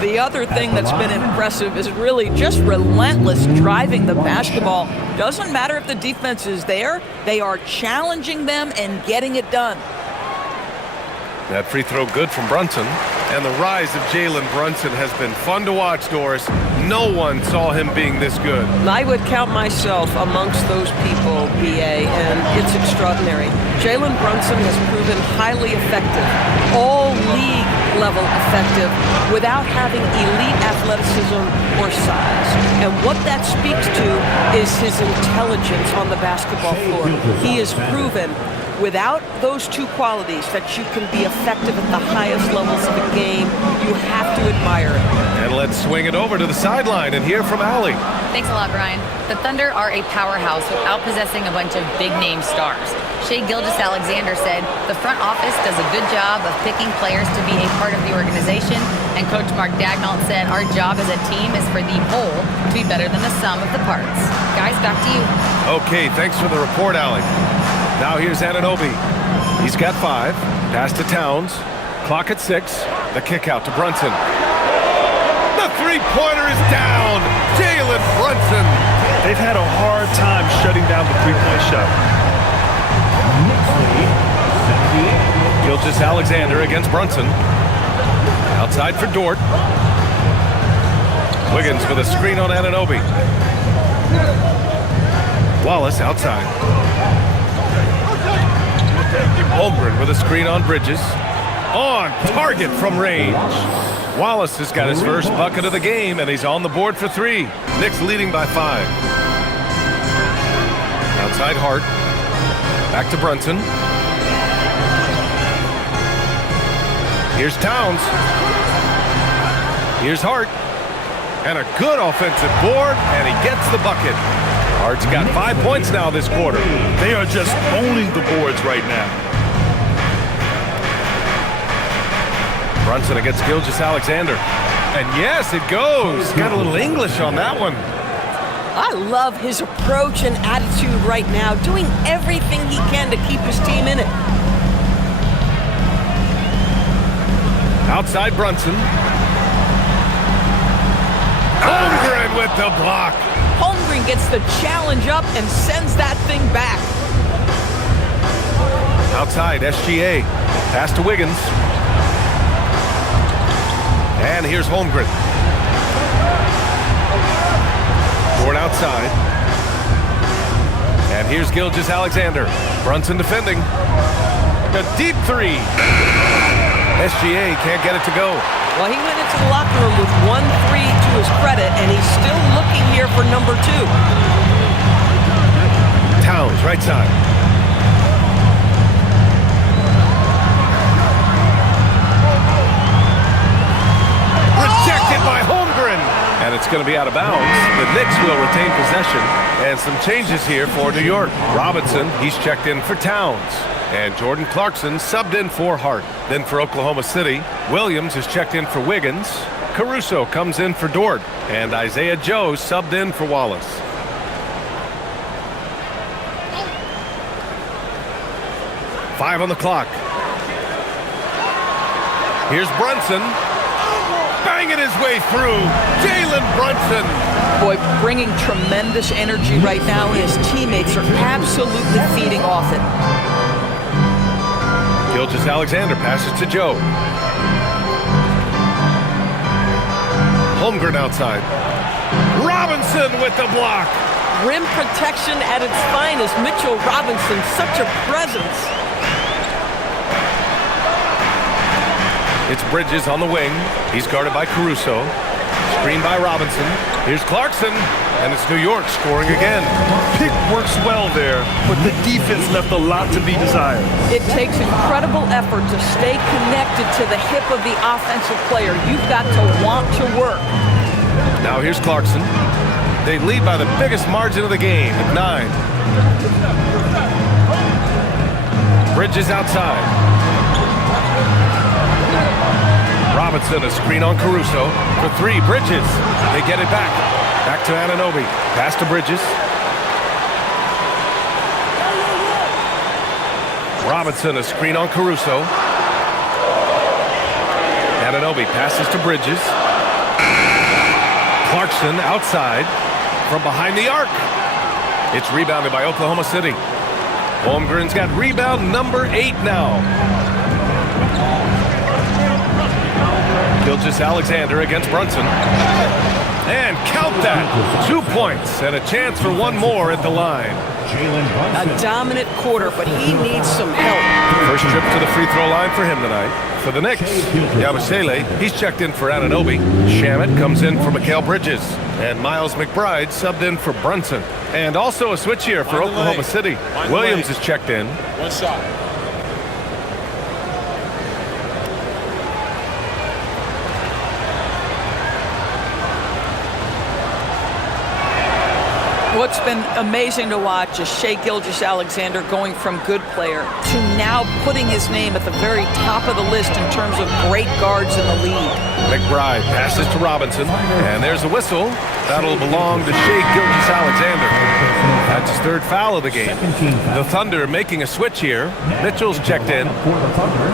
The other thing that's been impressive is really just relentless driving the basketball. Doesn't matter if the defense is there, they are challenging them and getting it done. That free throw good from Brunson. And the rise of Jalen Brunson has been fun to watch, Doris. No one saw him being this good. I would count myself amongst those people, BA, and it's extraordinary. Jalen Brunson has proven highly effective, all league level effective, without having elite athleticism or size. And what that speaks to is his intelligence on the basketball floor. He has proven without those two qualities that you can be effective at the highest levels of the game. You have to admire it. And let's swing it over to the sideline and hear from Allie. Thanks a lot, Brian. The Thunder are a powerhouse without possessing a bunch of big-name stars. Shai Gilgeous-Alexander said the front office does a good job of picking players to be a part of the organization, and Coach Mark Daigneault said our job as a team is for the whole to be better than the sum of the parts. Guys, back to you. Okay, thanks for the report, Allie. Now here's Anunoby. He's got 5. Pass to Towns. Clock at 6. The kick out to Brunson. The three-pointer is down. Jalen Brunson. They've had a hard time shutting down the three-point shot. Gilgeous-Alexander against Brunson. Outside for Dort. Wiggins with a screen on Anunoby. Wallace outside. Holmgren with a screen on Bridges. On target from range. Wallace has got his first bucket of the game, and he's on the board for 3. Knicks leading by 5. Outside Hart. Back to Brunson. Here's Towns. Here's Hart. And a good offensive board, and he gets the bucket. Hart's got 5 points now this quarter. They are just owning the boards right now. Brunson against Gilgeous-Alexander. And yes, it goes. Got a little English on that one. I love his approach and attitude right now, doing everything he can to keep his team in it. Outside Brunson. Holmgren with the block. Holmgren gets the challenge up and sends that thing back. Outside SGA. Pass to Wiggins. And here's Holmgren. Board outside. And here's Gilgeous-Alexander. Brunson defending. A deep 3. SGA can't get it to go. Well, he went into the locker room with 1-3 to his credit, and he's still looking here for number 2. Towns, right side. Rejected by Holmgren. And it's going to be out of bounds. The Knicks will retain possession. And some changes here for New York. Robinson, he's checked in for Towns. And Jordan Clarkson subbed in for Hart. Then for Oklahoma City, Williams is checked in for Wiggins. Caruso comes in for Dort. And Isaiah Joe subbed in for Wallace. Five on the clock. Here's Brunson. Banging his way through. Jalen Brunson. Boy, bringing tremendous energy right now. His teammates are absolutely feeding off it. Gilgeous-Alexander passes to Joe. Holmgren outside. Robinson with the block. Rim protection at its finest. Mitchell Robinson, such a presence. It's Bridges on the wing. He's guarded by Caruso. Screened by Robinson. Here's Clarkson. And it's New York scoring again. Pick works well there, but the defense left a lot to be desired. It takes incredible effort to stay connected to the hip of the offensive player. You've got to want to work. Now here's Clarkson. They lead by the biggest margin of the game at 9. Bridges outside. Robinson, a screen on Caruso. For 3, Bridges. They get it back. Back to Anunoby. Pass to Bridges. Robinson, a screen on Caruso. Anunoby passes to Bridges. Clarkson outside from behind the arc. It's rebounded by Oklahoma City. Holmgren's got rebound number 8 now. Gilgeous-Alexander against Brunson. And count that. 2 points and a chance for one more at the line. A dominant quarter, but he needs some help. First trip to the free throw line for him tonight. For the Knicks, Yabusele, he's checked in for Anunoby. Shamet comes in for Mikal Bridges. And Miles McBride subbed in for Brunson. And also a switch here for Oklahoma City. Williams is checked in. One shot. What's been amazing to watch is Shai Gilgeous-Alexander going from good player to now putting his name at the very top of the list in terms of great guards in the league. McBride passes to Robinson, and there's a whistle. That'll belong to Shai Gilgeous-Alexander. That's his 3rd foul of the game. The Thunder making a switch here. Mitchell's checked in. For the Thunder,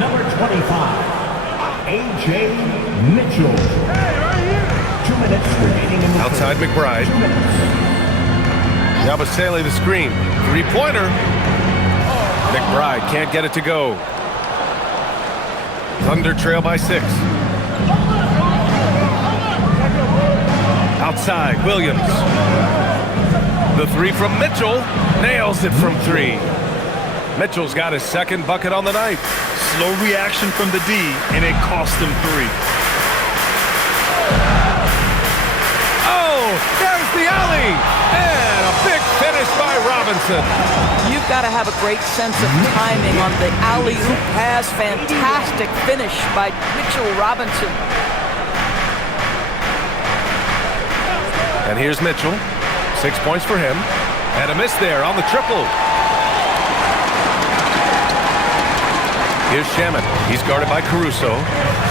number 25, A.J. Mitchell. 2 minutes remaining in the Outside McBride. Yabusele the screen. 3-pointer. McBride can't get it to go. Thunder trail by 6. Outside, Williams. The 3 from Mitchell. Nails it from 3. Mitchell's got his 2nd bucket on the night. Slow reaction from the D, and it cost him 3. There's the alley, and a big finish by Robinson. You've got to have a great sense of timing on the alley-oop pass. Fantastic finish by Mitchell Robinson. And here's Mitchell. 6 points for him. And a miss there on the triple. Here's Shamet. He's guarded by Caruso.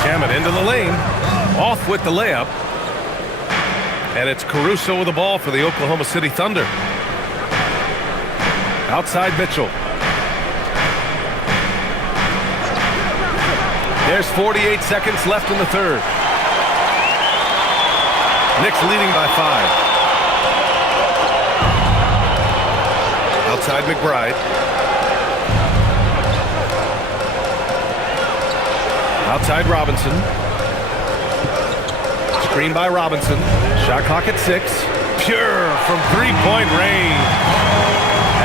Shamet into the lane. Off with the layup. And it's Caruso with the ball for the Oklahoma City Thunder. Outside Mitchell. There's 48 seconds left in the 3rd. Knicks leading by 5. Outside McBride. Outside Robinson. Screen by Robinson. Shot clock at 6. Pure from 3-point range.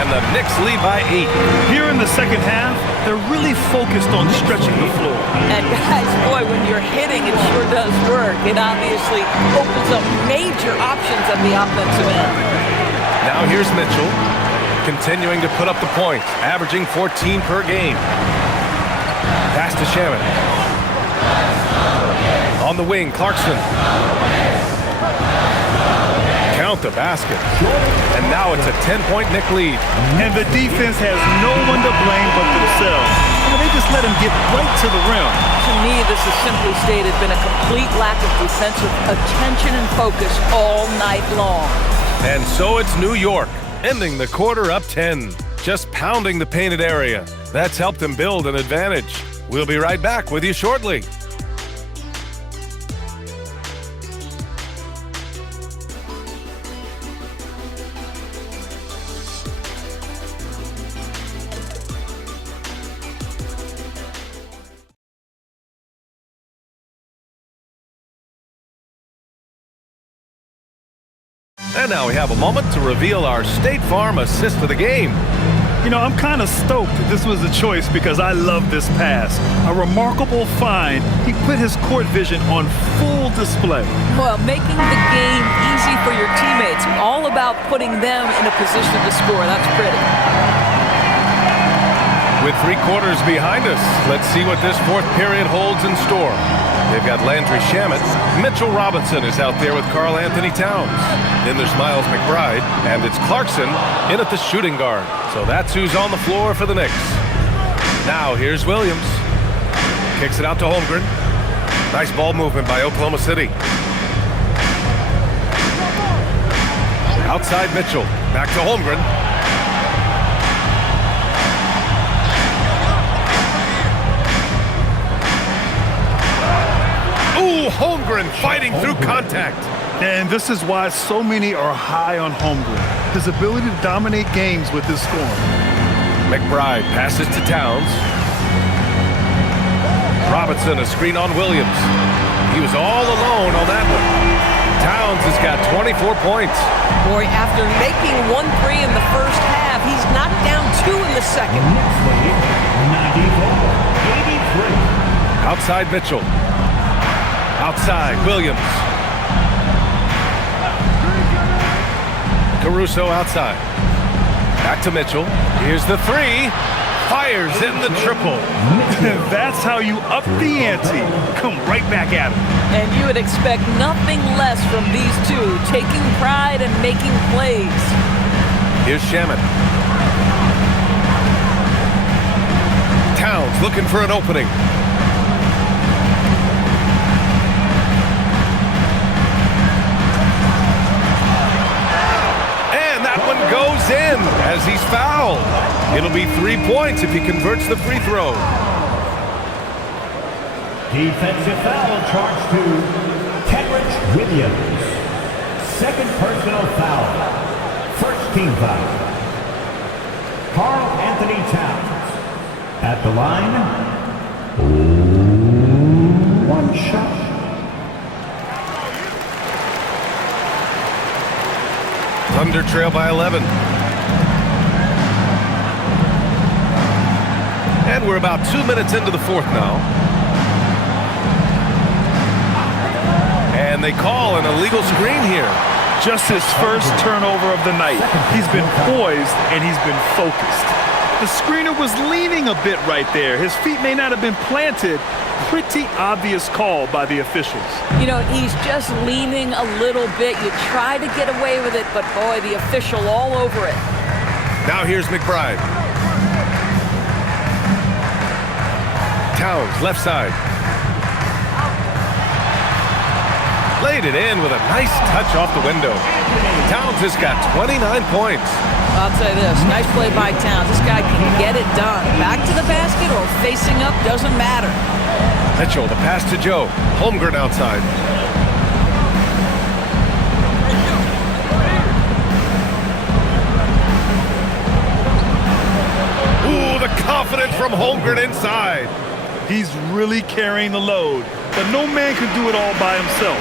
And the Knicks lead by 8. Here in the second half, they're really focused on stretching the floor. And guys, boy, when you're hitting, it sure does work. It obviously opens up major options at the offensive end. Now here's Mitchell, continuing to put up the points, averaging 14 per game. Pass to Shamet. On the wing, Clarkson. Count the basket. And now it's a 10-point Knick lead. And the defense has no one to blame but themselves. They just let him get right to the rim. To me, this has simply stated been a complete lack of defensive attention and focus all night long. And so it's New York, ending the quarter up 10. Just pounding the painted area. That's helped them build an advantage. We'll be right back with you shortly. And now we have a moment to reveal our State Farm assist of the game. You know, I'm kind of stoked that this was a choice because I love this pass. A remarkable find. He put his court vision on full display. Well, making the game easy for your teammates. All about putting them in a position to score. That's pretty. With 3 quarters behind us, let's see what this 4th period holds in store. They've got Landry Shamet. Mitchell Robinson is out there with Karl Anthony Towns. Then there's Miles McBride, and it's Clarkson in at the shooting guard. So that's who's on the floor for the Knicks. Now here's Williams. Kicks it out to Holmgren. Nice ball movement by Oklahoma City. Outside Mitchell. Back to Holmgren. Holmgren fighting through contact. And this is why so many are high on Holmgren. His ability to dominate games with his scoring. McBride passes to Towns. Robinson, a screen on Williams. He was all alone on that one. Towns has got 24 points. Boy, after making 1 3 in the first half, he's knocked down 2 in the second. Knicks lead 94-83. Outside Mitchell. Outside Williams. Caruso outside. Back to Mitchell. Here's the 3. Fires in the triple. That's how you up the ante. Come right back at him. And you would expect nothing less from these two, taking pride and making plays. Here's Shaman. Towns looking for an opening. And that one goes in as he's fouled. It'll be 3 points if he converts the free throw. Defensive foul charged to Kenrich Williams. Second personal foul. First team foul. Karl Anthony Towns. At the line. 1 shot. Thunder trail by 11. And we're about 2 minutes into the fourth now. And they call an illegal screen here. Just his first turnover of the night. He's been poised and he's been focused. The screener was leaning a bit right there. His feet may not have been planted. Pretty obvious call by the officials. You know, he's just leaning a little bit. You try to get away with it, but boy, the official all over it. Now here's McBride. Towns, left side. Laid it in with a nice touch off the window. Towns has got 29 points. I'll tell you this, nice play by Towns. This guy can get it done. Back to the basket or facing up, doesn't matter. Mitchell, the pass to Joe. Holmgren outside. Ooh, the confidence from Holmgren inside. He's really carrying the load, but no man can do it all by himself.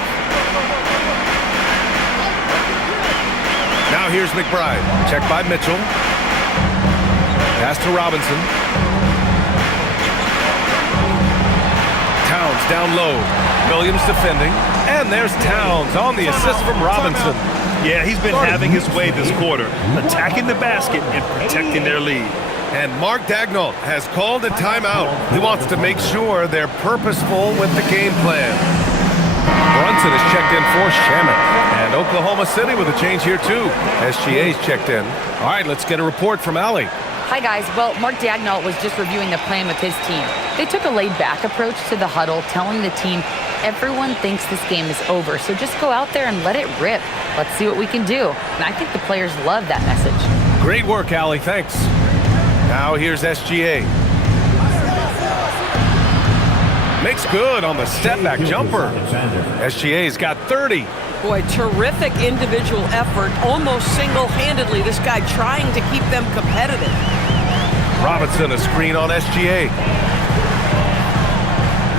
Now here's McBride. Checked by Mitchell. Pass to Robinson. Towns down low. Williams defending. And there's Towns on the assist from Robinson. Yeah, he's been having his way this quarter, attacking the basket and protecting their lead. And Mark Daigneault has called a timeout. He wants to make sure they're purposeful with the game plan. Brunson is checked in for Shaman. And Oklahoma City with a change here too. SGA's checked in. All right, let's get a report from Allie. Hi, guys. Well, Mark Daigneault was just reviewing the plan with his team. They took a laid-back approach to the huddle, telling the team, everyone thinks this game is over, so just go out there and let it rip. Let's see what we can do. And I think the players love that message. Great work, Allie. Thanks. Now here's SGA. Makes good on the step-back jumper. SGA's got 30. Boy, terrific individual effort, almost single-handedly. This guy trying to keep them competitive. Robinson, a screen on SGA.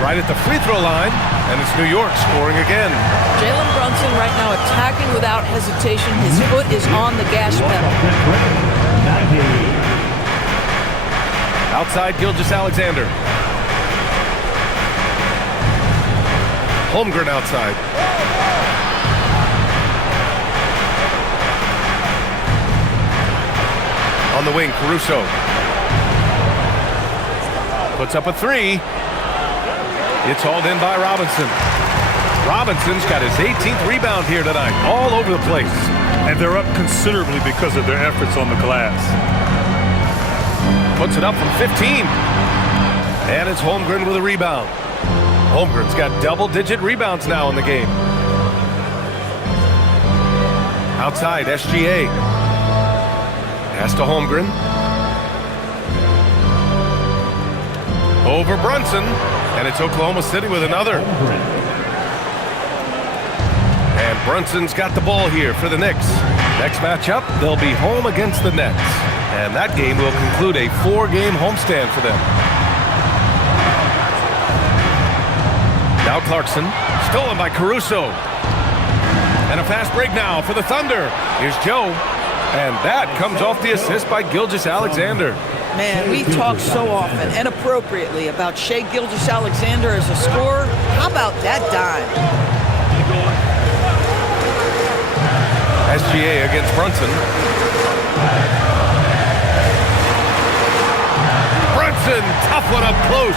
Right at the free throw line, and it's New York scoring again. Jalen Brunson right now attacking without hesitation. His foot is on the gas pedal. Outside Gilgeous-Alexander. Holmgren outside. On the wing, Caruso. Puts up a 3. It's hauled in by Robinson. Robinson's got his 18th rebound here tonight, all over the place. And they're up considerably because of their efforts on the glass. Puts it up from 15. And it's Holmgren with a rebound. Holmgren's got double-digit rebounds now in the game. Outside, SGA. Pass to Holmgren. Over Brunson. And it's Oklahoma City with another. Brunson's got the ball here for the Knicks. Next matchup, they'll be home against the Nets. And that game will conclude a 4-game homestand for them. Now Clarkson, stolen by Caruso. And a fast break now for the Thunder. Here's Joe. And that comes off the assist by Gilgeous-Alexander. Man, we talk so often and appropriately about Shai Gilgeous-Alexander as a scorer. How about that dime? SGA against Brunson. Brunson, tough one up close.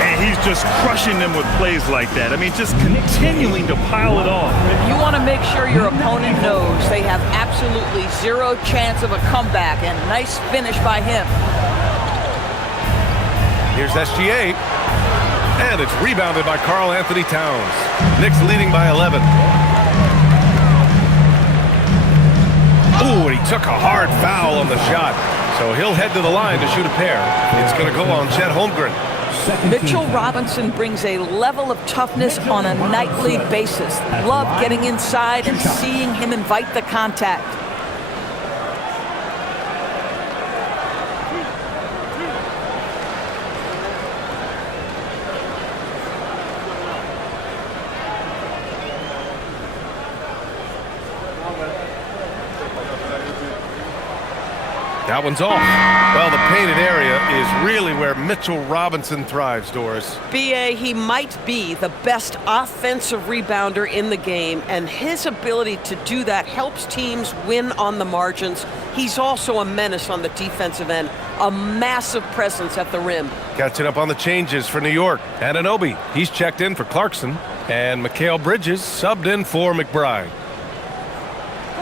And he's just crushing them with plays like that. I mean, just continuing to pile it on. You want to make sure your opponent knows they have absolutely zero chance of a comeback, and nice finish by him. Here's SGA. And it's rebounded by Karl Anthony Towns. Knicks leading by 11. Ooh, and he took a hard foul on the shot. So he'll head to the line to shoot a pair. It's going to go on Chet Holmgren. Mitchell Robinson brings a level of toughness on a nightly basis. Love getting inside and seeing him invite the contact. That one's off. Well, the painted area is really where Mitchell Robinson thrives, Doris. BA, he might be the best offensive rebounder in the game, and his ability to do that helps teams win on the margins. He's also a menace on the defensive end, a massive presence at the rim. Catching up on the changes for New York. Anunoby, he's checked in for Clarkson. And Mikal Bridges subbed in for McBride.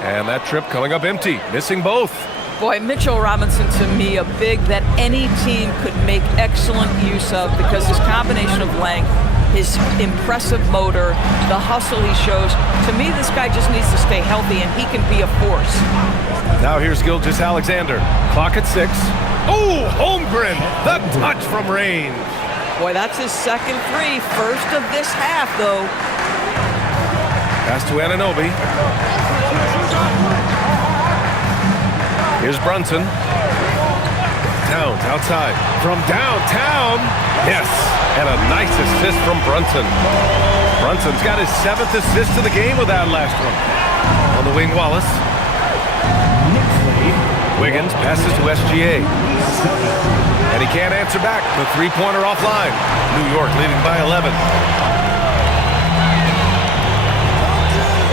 And that trip coming up empty, missing both. Boy, Mitchell Robinson, to me, a big that any team could make excellent use of because his combination of length, his impressive motor, the hustle he shows. To me, this guy just needs to stay healthy, and he can be a force. Now here's Gilgeous-Alexander. Clock at 6. Oh, Holmgren, the touch from range. Boy, that's his second three. First of this half, though. Pass to Anunoby. Here's Brunson. Towns outside. From downtown. Yes. And a nice assist from Brunson. Brunson's got his 7th assist of the game with that last one. On the wing, Wallace. Wiggins passes to SGA. And he can't answer back. The three-pointer offline. New York leading by 11.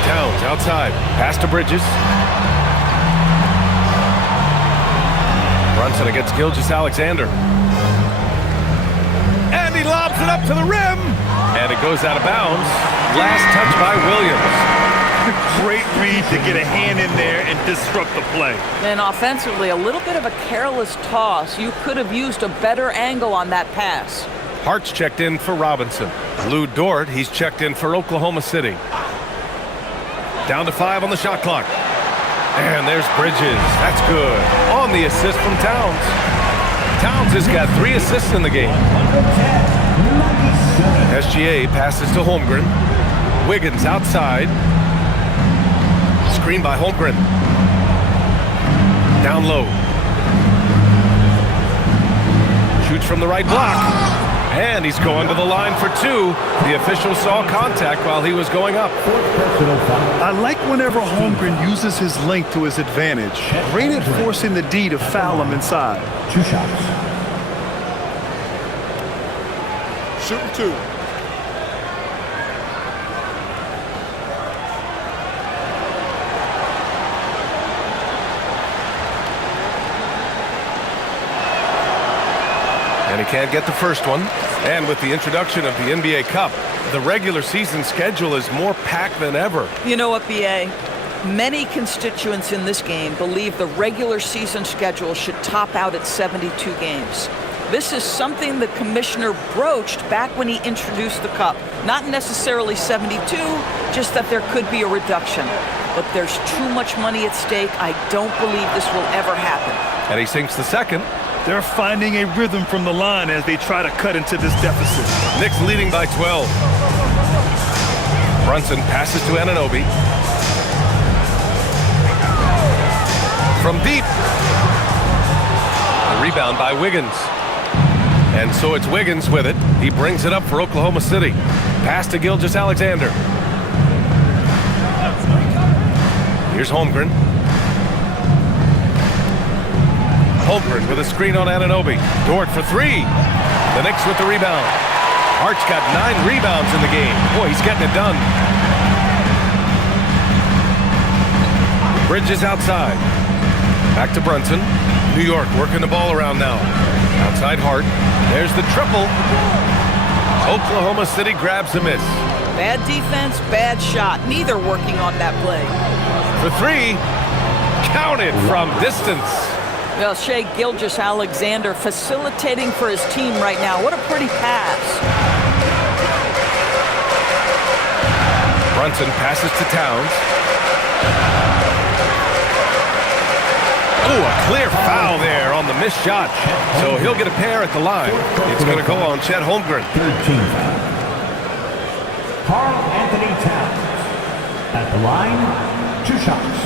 Towns outside. Pass to Bridges. Brunson against Gilgeous-Alexander. And he lobs it up to the rim. And it goes out of bounds. Last touch by Williams. Great read to get a hand in there and disrupt the play. And offensively, a little bit of a careless toss. You could have used a better angle on that pass. Hart's checked in for Robinson. Lou Dort, he's checked in for Oklahoma City. Down to 5 on the shot clock. And there's Bridges. That's good. On the assist from Towns. Towns has got 3 assists in the game. SGA passes to Holmgren. Wiggins outside. Screen by Holmgren. Down low. Shoots from the right block. And he's going to the line for 2. The official saw contact while he was going up. I like whenever Holmgren uses his length to his advantage. Great at forcing the D to foul him inside. 2 shots. Shooting 2. And he can't get the first one. And with the introduction of the NBA Cup, the regular season schedule is more packed than ever. You know what, BA? Many constituents in this game believe the regular season schedule should top out at 72 games. This is something the commissioner broached back when he introduced the Cup. Not necessarily 72, just that there could be a reduction. But there's too much money at stake. I don't believe this will ever happen. And he sinks the second. They're finding a rhythm from the line as they try to cut into this deficit. Knicks leading by 12. Brunson passes to Anunoby. from deep. A rebound by Wiggins. And so it's Wiggins with it. He brings it up for Oklahoma City. Pass to Gilgeous-Alexander. Here's Holmgren. Holmgren with a screen on Anunoby. Dort for three. The Knicks with the rebound. Hart's got 9 rebounds in the game. Boy, he's getting it done. Bridges outside. Back to Brunson. New York working the ball around now. Outside Hart. There's the triple. Oklahoma City grabs a miss. Bad defense, bad shot. Neither working on that play. For three. Counted from distance. Well, Shai Gilgeous-Alexander facilitating for his team right now. What a pretty pass. Brunson passes to Towns. Ooh, a clear foul there on the missed shot. So he'll get a pair at the line. It's going to go on Chet Holmgren. 13 foul. Karl Anthony Towns. At the line, 2 shots.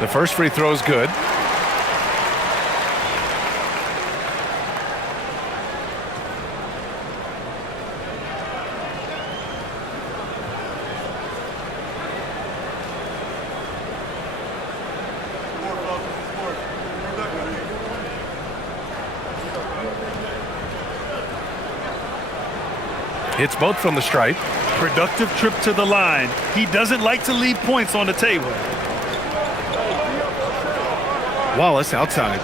The first free throw is good. Hits both from the stripe. Productive trip to the line. He doesn't like to leave points on the table. Wallace outside.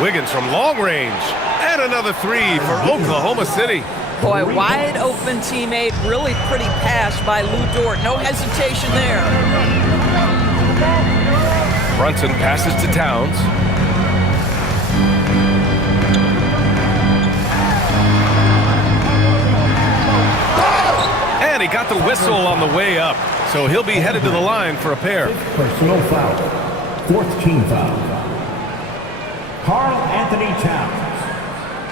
Wiggins from long range. And another three for Oklahoma City. Boy, wide open teammate. Really pretty pass by Lou Dort. No hesitation there. Brunson passes to Towns. And he got the whistle on the way up. So he'll be headed to the line for a pair. Personal foul. 4th team foul. Karl Anthony Towns.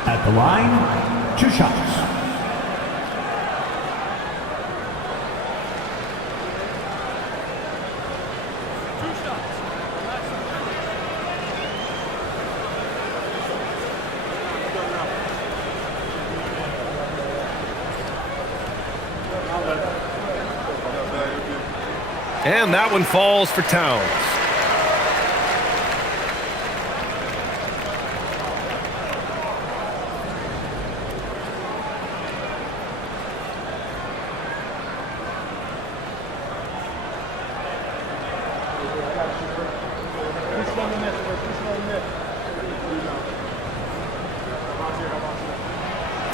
At the line, 2 shots. And that one falls for Towns.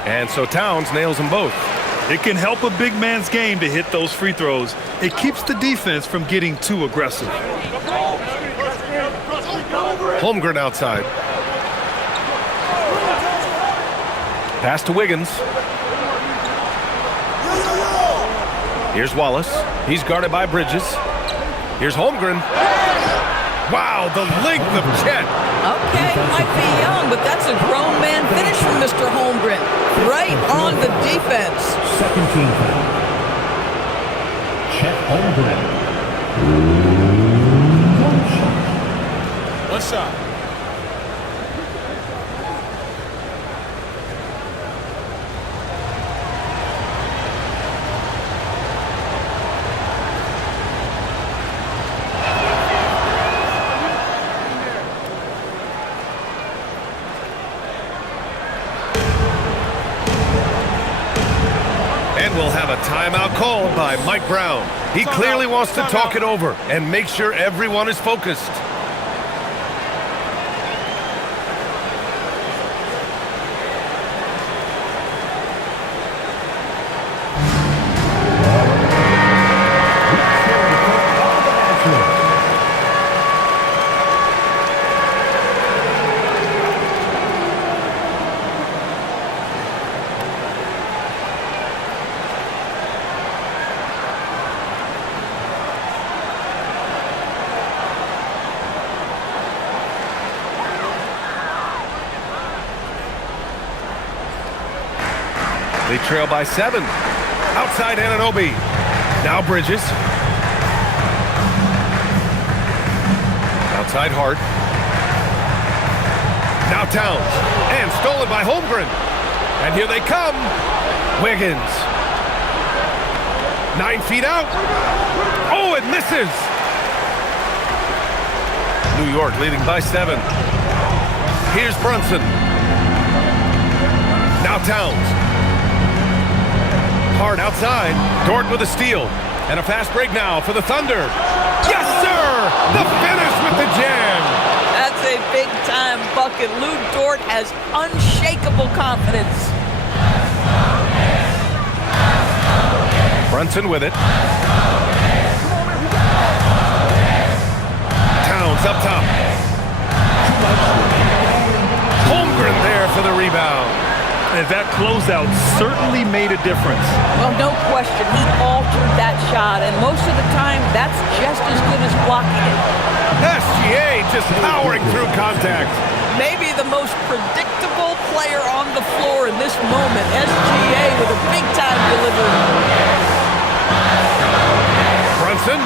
And so Towns nails them both. It can help a big man's game to hit those free throws. It keeps the defense from getting too aggressive. Holmgren outside. Pass to Wiggins. Here's Wallace. He's guarded by Bridges. Here's Holmgren. Wow, the length of Chet. Okay, might be young, but that's a grown man finish from Mr. Holmgren. Right on the defense. 2nd team foul. Chet Holmgren. 1 shot. We'll have a timeout called by Mike Brown. He clearly wants to talk it over and make sure everyone is focused. They trail by 7. Outside Anunoby. Now Bridges. Outside Hart. Now Towns. And stolen by Holmgren. And here they come. Wiggins. 9 feet out. Oh, it misses. New York leading by 7. Here's Brunson. Now Towns. Hart outside. Dort with a steal. And a fast break now for the Thunder. Yes, sir! The finish with the jam. That's a big-time bucket. Lou Dort has unshakable confidence. Brunson with it. Towns up top. Holmgren there for the rebound. And that closeout certainly made a difference. Well, no question. He altered that shot, and most of the time, that's just as good as blocking it. SGA just powering through contact. Maybe the most predictable player on the floor in this moment. SGA with a big-time delivery. Brunson.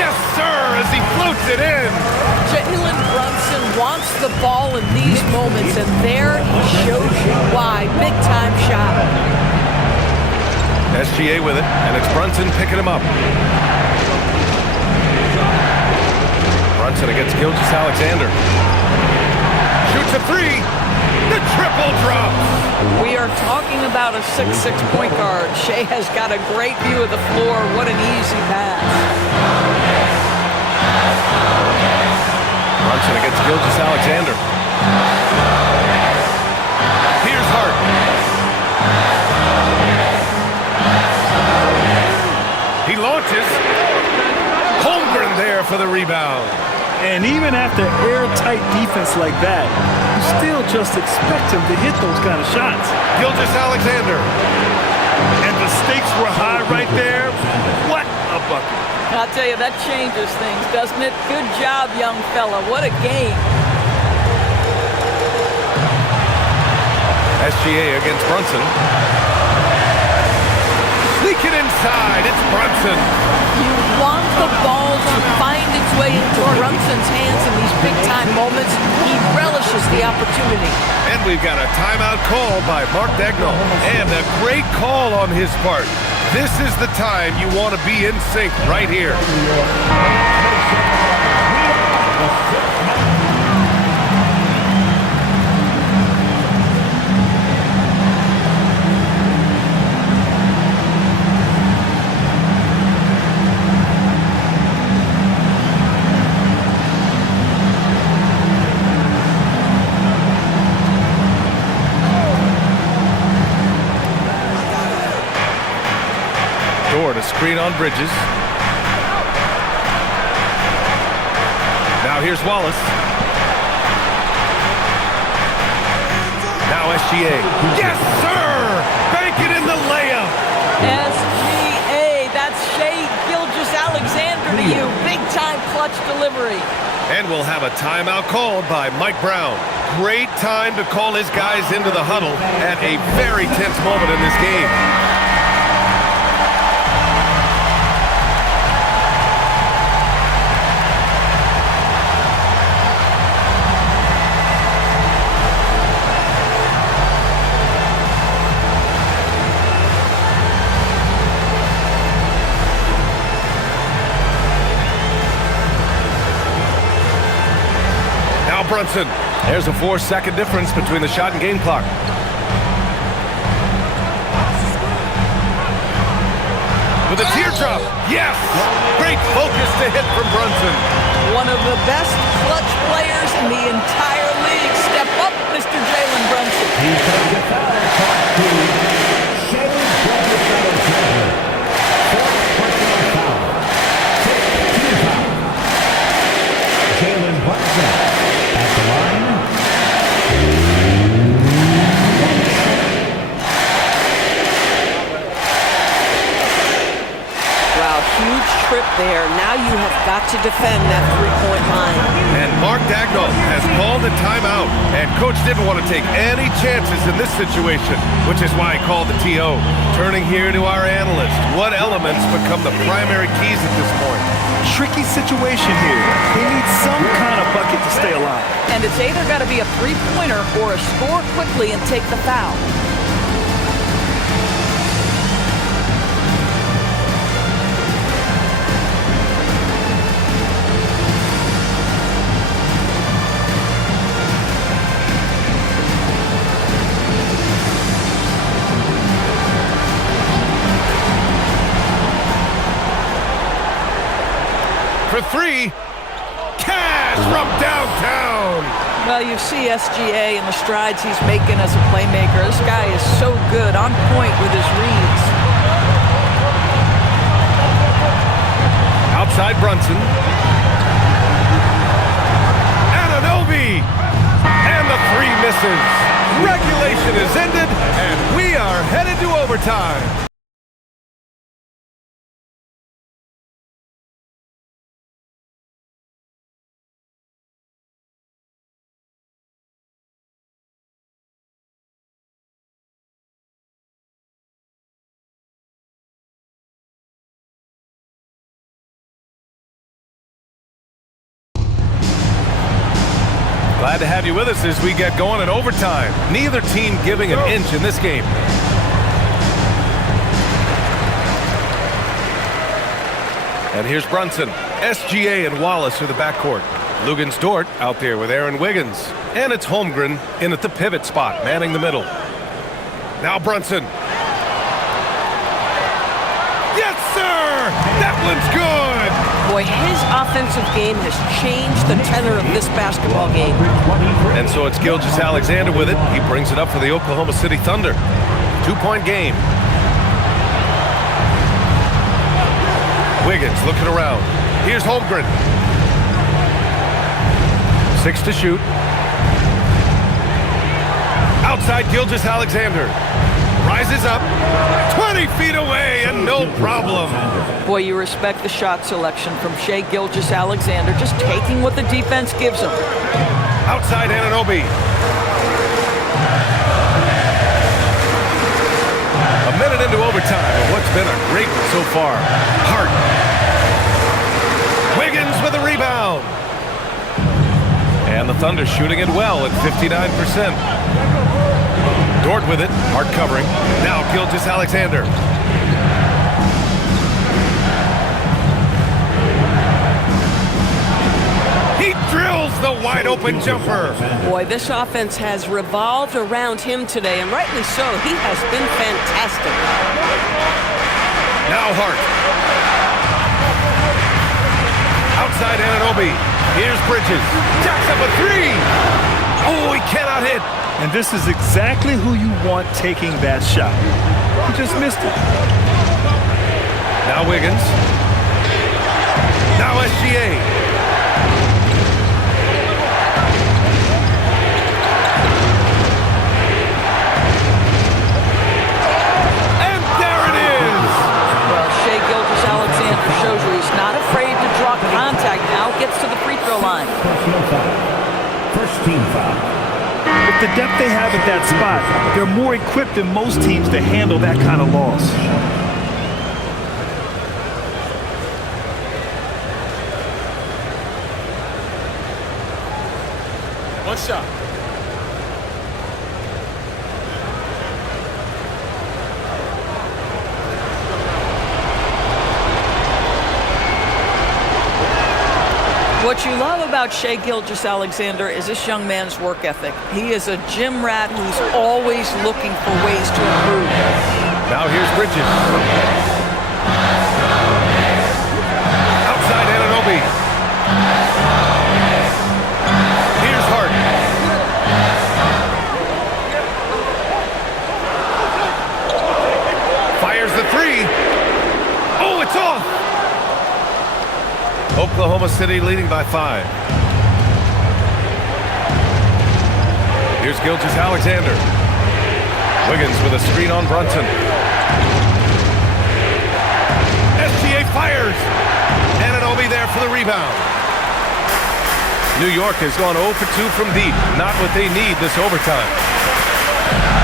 Yes, sir, as he floats it in. Jalen Brunson wants the ball in these moments, and there he shows you why. Big-time shot. SGA with it, and it's Brunson picking him up. Brunson against Gilgeous-Alexander. Shoots a 3. The triple drops. We are talking about a 6'6" point guard. Shea has got a great view of the floor. What an easy pass. Brunson against Gilgeous-Alexander. Here's Hart. He launches. Holmgren there for the rebound. And even after airtight defense like that, you still just expect him to hit those kind of shots. Gilgeous-Alexander. And the stakes were high right there. What a bucket. I'll tell you, that changes things, doesn't it? Good job, young fella. What a game. SGA against Brunson. Sneak it inside. It's Brunson. You want the ball to find its way into Brunson's hands in these big-time moments. He relishes the opportunity. And we've got a timeout call by Mark Daigneault. And a great call on his part. This is the time you want to be in sync right here. A screen on Bridges. Now here's Wallace. Now SGA. Yes, sir! Bank it in the layup. SGA, that's Shea Gilgeous-Alexander to you. Big-time clutch delivery. And we'll have a timeout called by Mike Brown. Great time to call his guys into the huddle at a very tense moment in this game. Brunson. There's a 4-second difference between the shot and game clock. With a teardrop. Yes! Great focus to hit from Brunson. One of the best clutch players in the entire league. Step up, Mr. Jalen Brunson. He's going to get foul. Shea Gilgeous-Alexander. Fourth personal foul. Fifth team foul. Jalen Brunson. Wow, huge trip there. Now you have got to defend that three-point line. And Mark Daigneault has called a timeout. And Coach didn't want to take any chances in this situation, which is why he called the TO. Turning here to our analyst, what elements become the primary keys at this point? Tricky situation here. They need some kind of bucket to stay alive. And it's either got to be a three-pointer or a score quickly and take the foul. For three, Cash from downtown. Well, you see SGA and the strides he's making as a playmaker. This guy is so good, on point with his reads. Outside Brunson. Anunoby. And the three misses. Regulation is ended, and we are headed to overtime. Glad to have you with us as we get going in overtime. Neither team giving an inch in this game. And here's Brunson. SGA and Wallace are the backcourt. Lugens Dort out there with Aaron Wiggins. And it's Holmgren in at the pivot spot, manning the middle. Now Brunson. Yes, sir! That one's good! Boy, his offensive game has changed the tenor of this basketball game. And so it's Gilgeous-Alexander with it. He brings it up for the Oklahoma City Thunder. 2-point game. Wiggins looking around. Here's Holmgren. 6 to shoot. Outside Gilgeous-Alexander. Rises up. 20 feet away and no problem. Boy, you respect the shot selection from Shai Gilgeous-Alexander, just taking what the defense gives him. Outside Anunoby. A minute into overtime of what's been a great one so far. Hart. Wiggins with a rebound. And the Thunder shooting it well at 59%. Dort with it. Hart covering. Now Gilgeous-Alexander. He drills the wide open jumper. Boy, this offense has revolved around him today, and rightly so. He has been fantastic. Now Hart. Outside Anunoby. Here's Bridges. Jacks up a three. Oh, he cannot hit. And this is exactly who you want taking that shot. He just missed it. Now Wiggins. Now SGA. And there it is! Well, Shai Gilgeous-Alexander shows you he's not afraid to draw contact. Now gets to the free throw line. First team foul. With the depth they have at that spot, they're more equipped than most teams to handle that kind of loss. One shot. What you love about Shai Gilgeous-Alexander is this young man's work ethic. He is a gym rat who's always looking for ways to improve. Now here's Bridges. Outside Anunoby. Here's Hart. Fires the three. Oh, it's off. Oklahoma City leading by 5. Here's Gilgeous-Alexander. Wiggins with a screen on Brunson. SGA fires. rebound. New York has gone 0 for 2 from deep. Not what they need this overtime.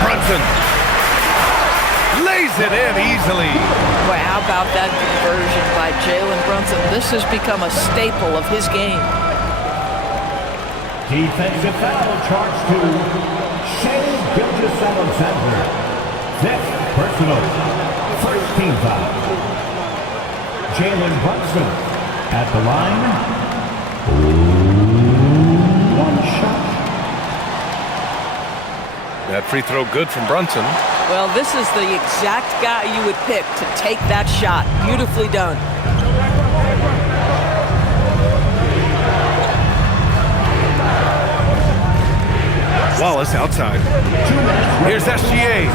Brunson lays it in easily. Boy, how about that conversion by Jalen Brunson? This has become a staple of his game. Defensive foul charged to Shea Gilgeous-Alexander. 5th personal. First team foul. Jalen Brunson at the line. One shot. That free throw good from Brunson. Well, this is the exact guy you would pick to take that shot. Beautifully done. Wallace outside. Here's SGA.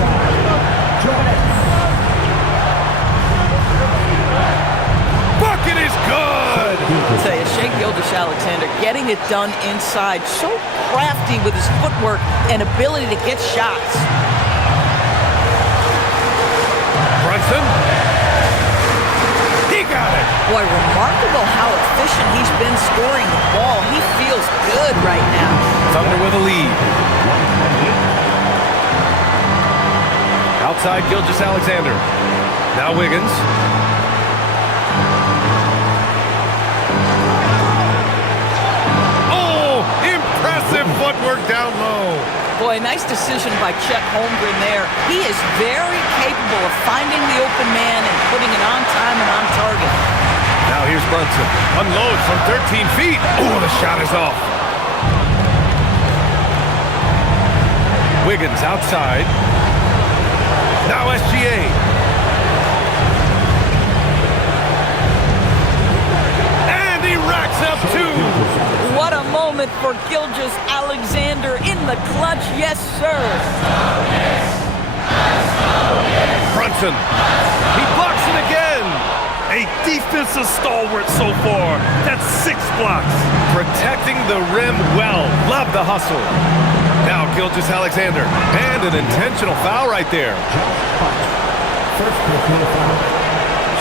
Bucket is good! I'll tell you, Shea Gilgeous-Alexander getting it done inside. So crafty with his footwork and ability to get shots. Brunson. He got it! Boy, remarkable how efficient he's been scoring the ball. He feels good right now. Thunder with a lead. Outside Gilgeous-Alexander. Now Wiggins. Oh, impressive footwork down low. Boy, nice decision by Chet Holmgren there. He is very capable of finding the open man and putting it on time and on target. Now here's Brunson. Unloads from 13 feet. Oh, the shot is off. Wiggins outside. Now SGA. And he racks up 2. What a moment for Gilgeous-Alexander in the clutch. Yes, sir. Brunson. He blocks it again. A defensive stalwart so far. That's 6 blocks. Protecting the rim well. Love the hustle. Now Gilgeous-Alexander. And an intentional foul right there. First personal foul.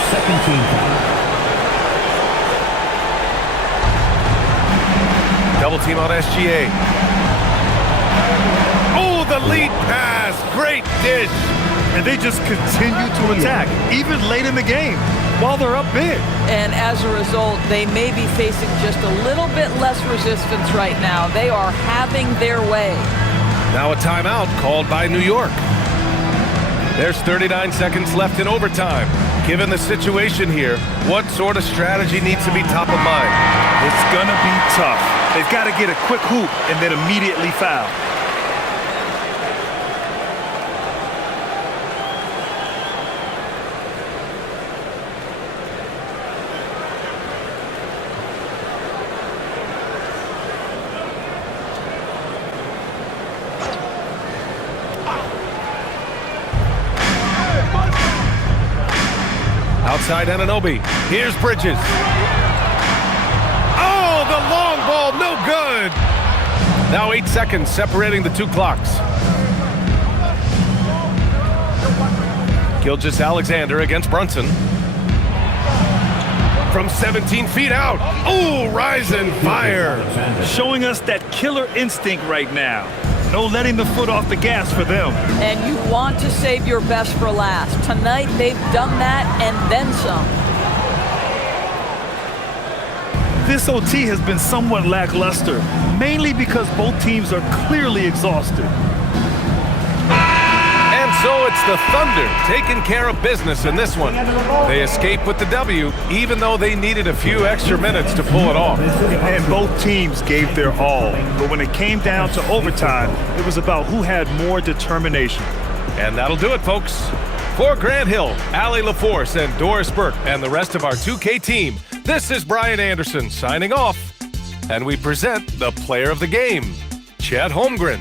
Second team foul. Double team on SGA. Oh, the lead pass. Great dish. And they just continue to attack, even late in the game, while they're up big. And as a result, they may be facing just a little bit less resistance right now. They are having their way. Now a timeout called by New York. There's 39 seconds left in overtime. Given the situation here, what sort of strategy needs to be top of mind? It's gonna be tough. They've got to get a quick hoop and then immediately foul. Outside Anunoby. Here's Bridges. Oh, the long ball, no good. Now 8 seconds separating the 2 clocks. Gilgeous-Alexander against Brunson. From 17 feet out. Oh, rise and fire. Showing us that killer instinct right now. No letting the foot off the gas for them. And you want to save your best for last. Tonight, they've done that and then some. This OT has been somewhat lackluster, mainly because both teams are clearly exhausted. And so it's the Thunder taking care of business in this one. They escape with the W, even though they needed a few extra minutes to pull it off. And both teams gave their all. But when it came down to overtime, it was about who had more determination. And that'll do it, folks. For Grant Hill, Allie LaForce, and Doris Burke, and the rest of our 2K team, this is Brian Anderson signing off. And we present the player of the game, Chet Holmgren.